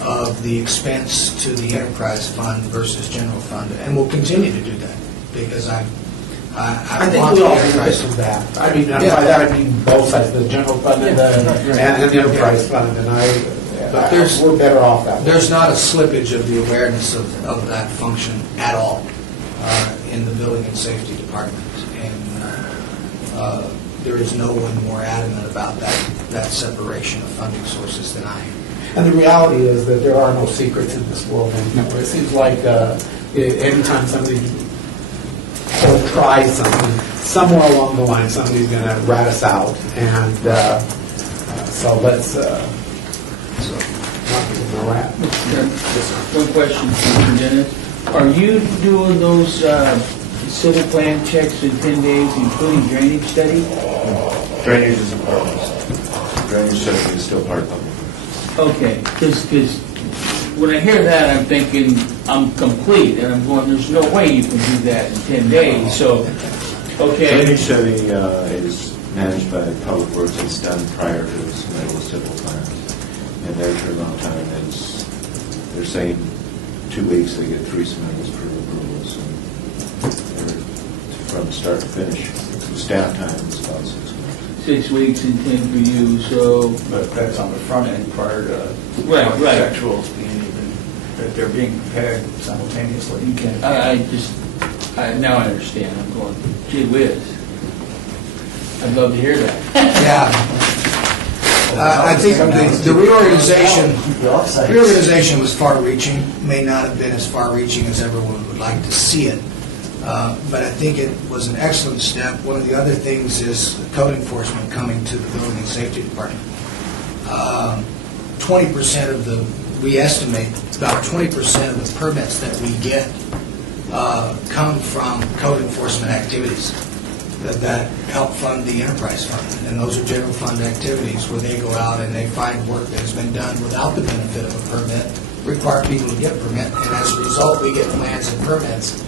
of the expense to the enterprise fund versus general fund, and will continue to do that because I think want we the all enterprise benefit from fund. that. I mean, by that I mean both sides, the general fund and the enterprise fund, and But we're better off that way. There's not a slippage of the awareness of that function at all. In in the Building and Safety Department. And there is no one more adamant about that separation of funding sources than I am. And the reality is that there are no secrets in this world anymore. It seems like every time somebody tries something, somewhere along the line, somebody's going to rat us out. And so let's not give them a rat. One question, Mr. Dennis. Are you doing those civil plan checks in 10 days, including drainage study? Drainage is a part of this. Drainage study is still part of public works. Okay, because when I hear that, I'm thinking I'm complete, and I'm going, there's no way you can do that in 10 days, so, okay. Drainage study is managed by Public Works. It's done prior to the submittal of civil plans. And their turnaround time is, they're saying 2 weeks, they get 3 submittals per approval. So they're from start to finish. Staff time is about 6 months. 6 weeks and 10 for you, so, But that's on the front end prior to Right. architecturals being even, that they're being prepared simultaneously. You can't. now I understand. I'm going, gee whiz. I'd love to hear that. Yeah. I think the reorganization was far-reaching, may not have been as far-reaching as everyone would like to see it, but I think it was an excellent step. One of the other things is code enforcement coming to the Building and Safety Department. 20% of we estimate about 20% of the permits that we get come from code enforcement activities that help fund the enterprise fund. And those are general fund activities where they go out and they find work that has been done without the benefit of a permit, require people to get a permit, and as a result, we get plans and permits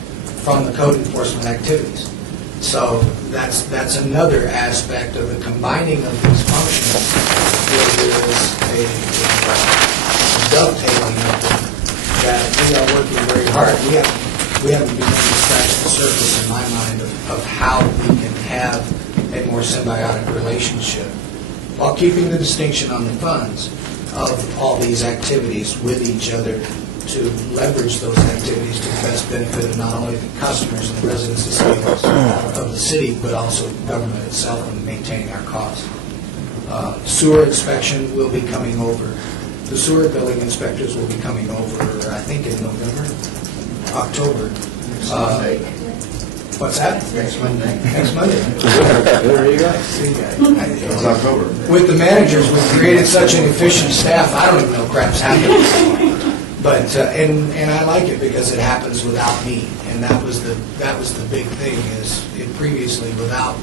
from the code enforcement activities. So that's another aspect of the combining of these functions where there is a dovetailing of them that we are working very hard. We haven't begun to scratch the surface, in my mind, of how we can have a more symbiotic relationship while keeping the distinction on the funds of all these activities with each other to leverage those activities to the best benefit of not only the customers and the residents of the city, but also government itself in maintaining our costs. Sewer inspection will be coming over. The sewer building inspectors will be coming over, I think, in November, October. What's that? Next Monday. Next Monday. There you go. It's October. With the managers, we've created such an efficient staff, I don't even know crap's happening. But, and I like it because it happens without me. And that was the big thing is previously without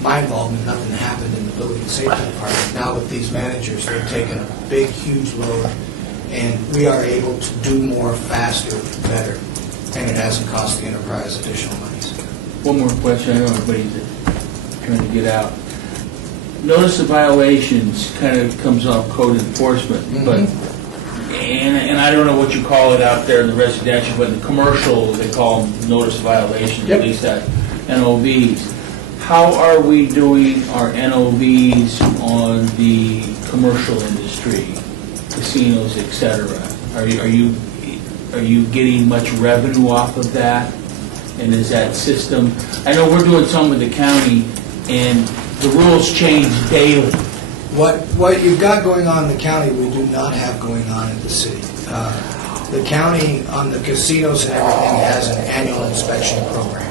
my involvement, nothing happened in the Building and Safety Department. Now with these managers, they've taken a big, huge load and we are able to do more faster, better. And it hasn't cost the enterprise additional monies. One more question. I know everybody's trying to get out. Notice of violations kind of comes off code enforcement, but and I don't know what you call it out there in the residential, but in the commercial, they call them notice of violations, at least that NOVs. How are we doing our NOVs on the commercial industry, casinos, et cetera? Are you getting much revenue off of that? And is that system, I know we're doing some with the county, and the rules change daily. What you've got going on in the county, we do not have going on in the city. The county on the casinos and everything has an annual inspection program.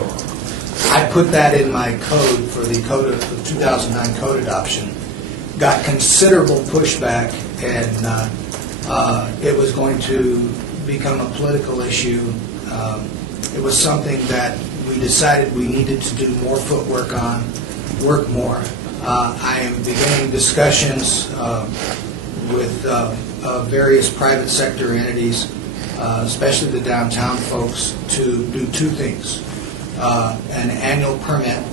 I put that in my code for the 2009 code adoption. Got considerable pushback, and it was going to become a political issue. It was something that we decided we needed to do more footwork on, work more. I am beginning discussions with various private sector entities, especially the downtown folks, to do two things. An annual permit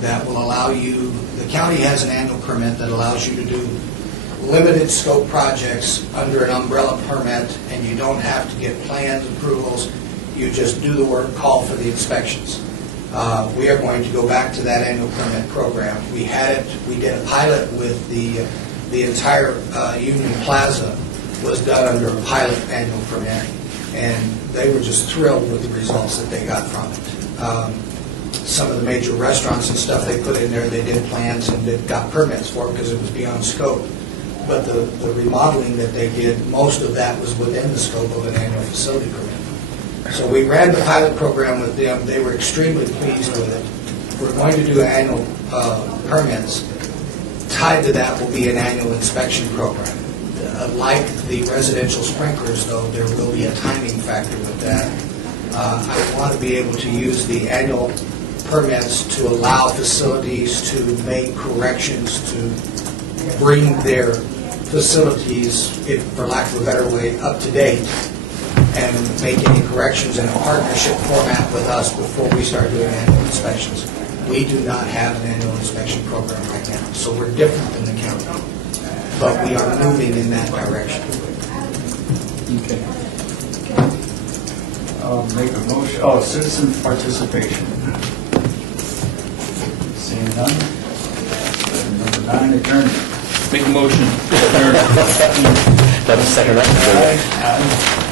that will allow you, the county has an annual permit that allows you to do limited scope projects under an umbrella permit, and you don't have to get plans, approvals. You just do the work, call for the inspections. We are going to go back to that annual permit program. We did a pilot with the entire Union Plaza was done under a pilot annual permit, and they were just thrilled with the results that they got from it. Some of the major restaurants and stuff they put in there, they did plans and they got permits for because it was beyond scope. But the remodeling that they did, most of that was within the scope of an annual facility permit. So we ran the pilot program with them. They were extremely pleased with it. We're going to do annual permits. Tied to that will be an annual inspection program. Like the residential sprinklers, though, there will be a timing factor with that. I want to be able to use the annual permits to allow facilities to make corrections, to bring their facilities, if for lack of a better way, up to date, and make any corrections in a partnership format with us before we start doing annual inspections. We do not have an annual inspection program right now, so we're different than the county, but we are moving in that direction. Okay. Make a motion, citizen participation. Seeing none? Item number 9, adjournment. Make a motion. That was second, right? Aye.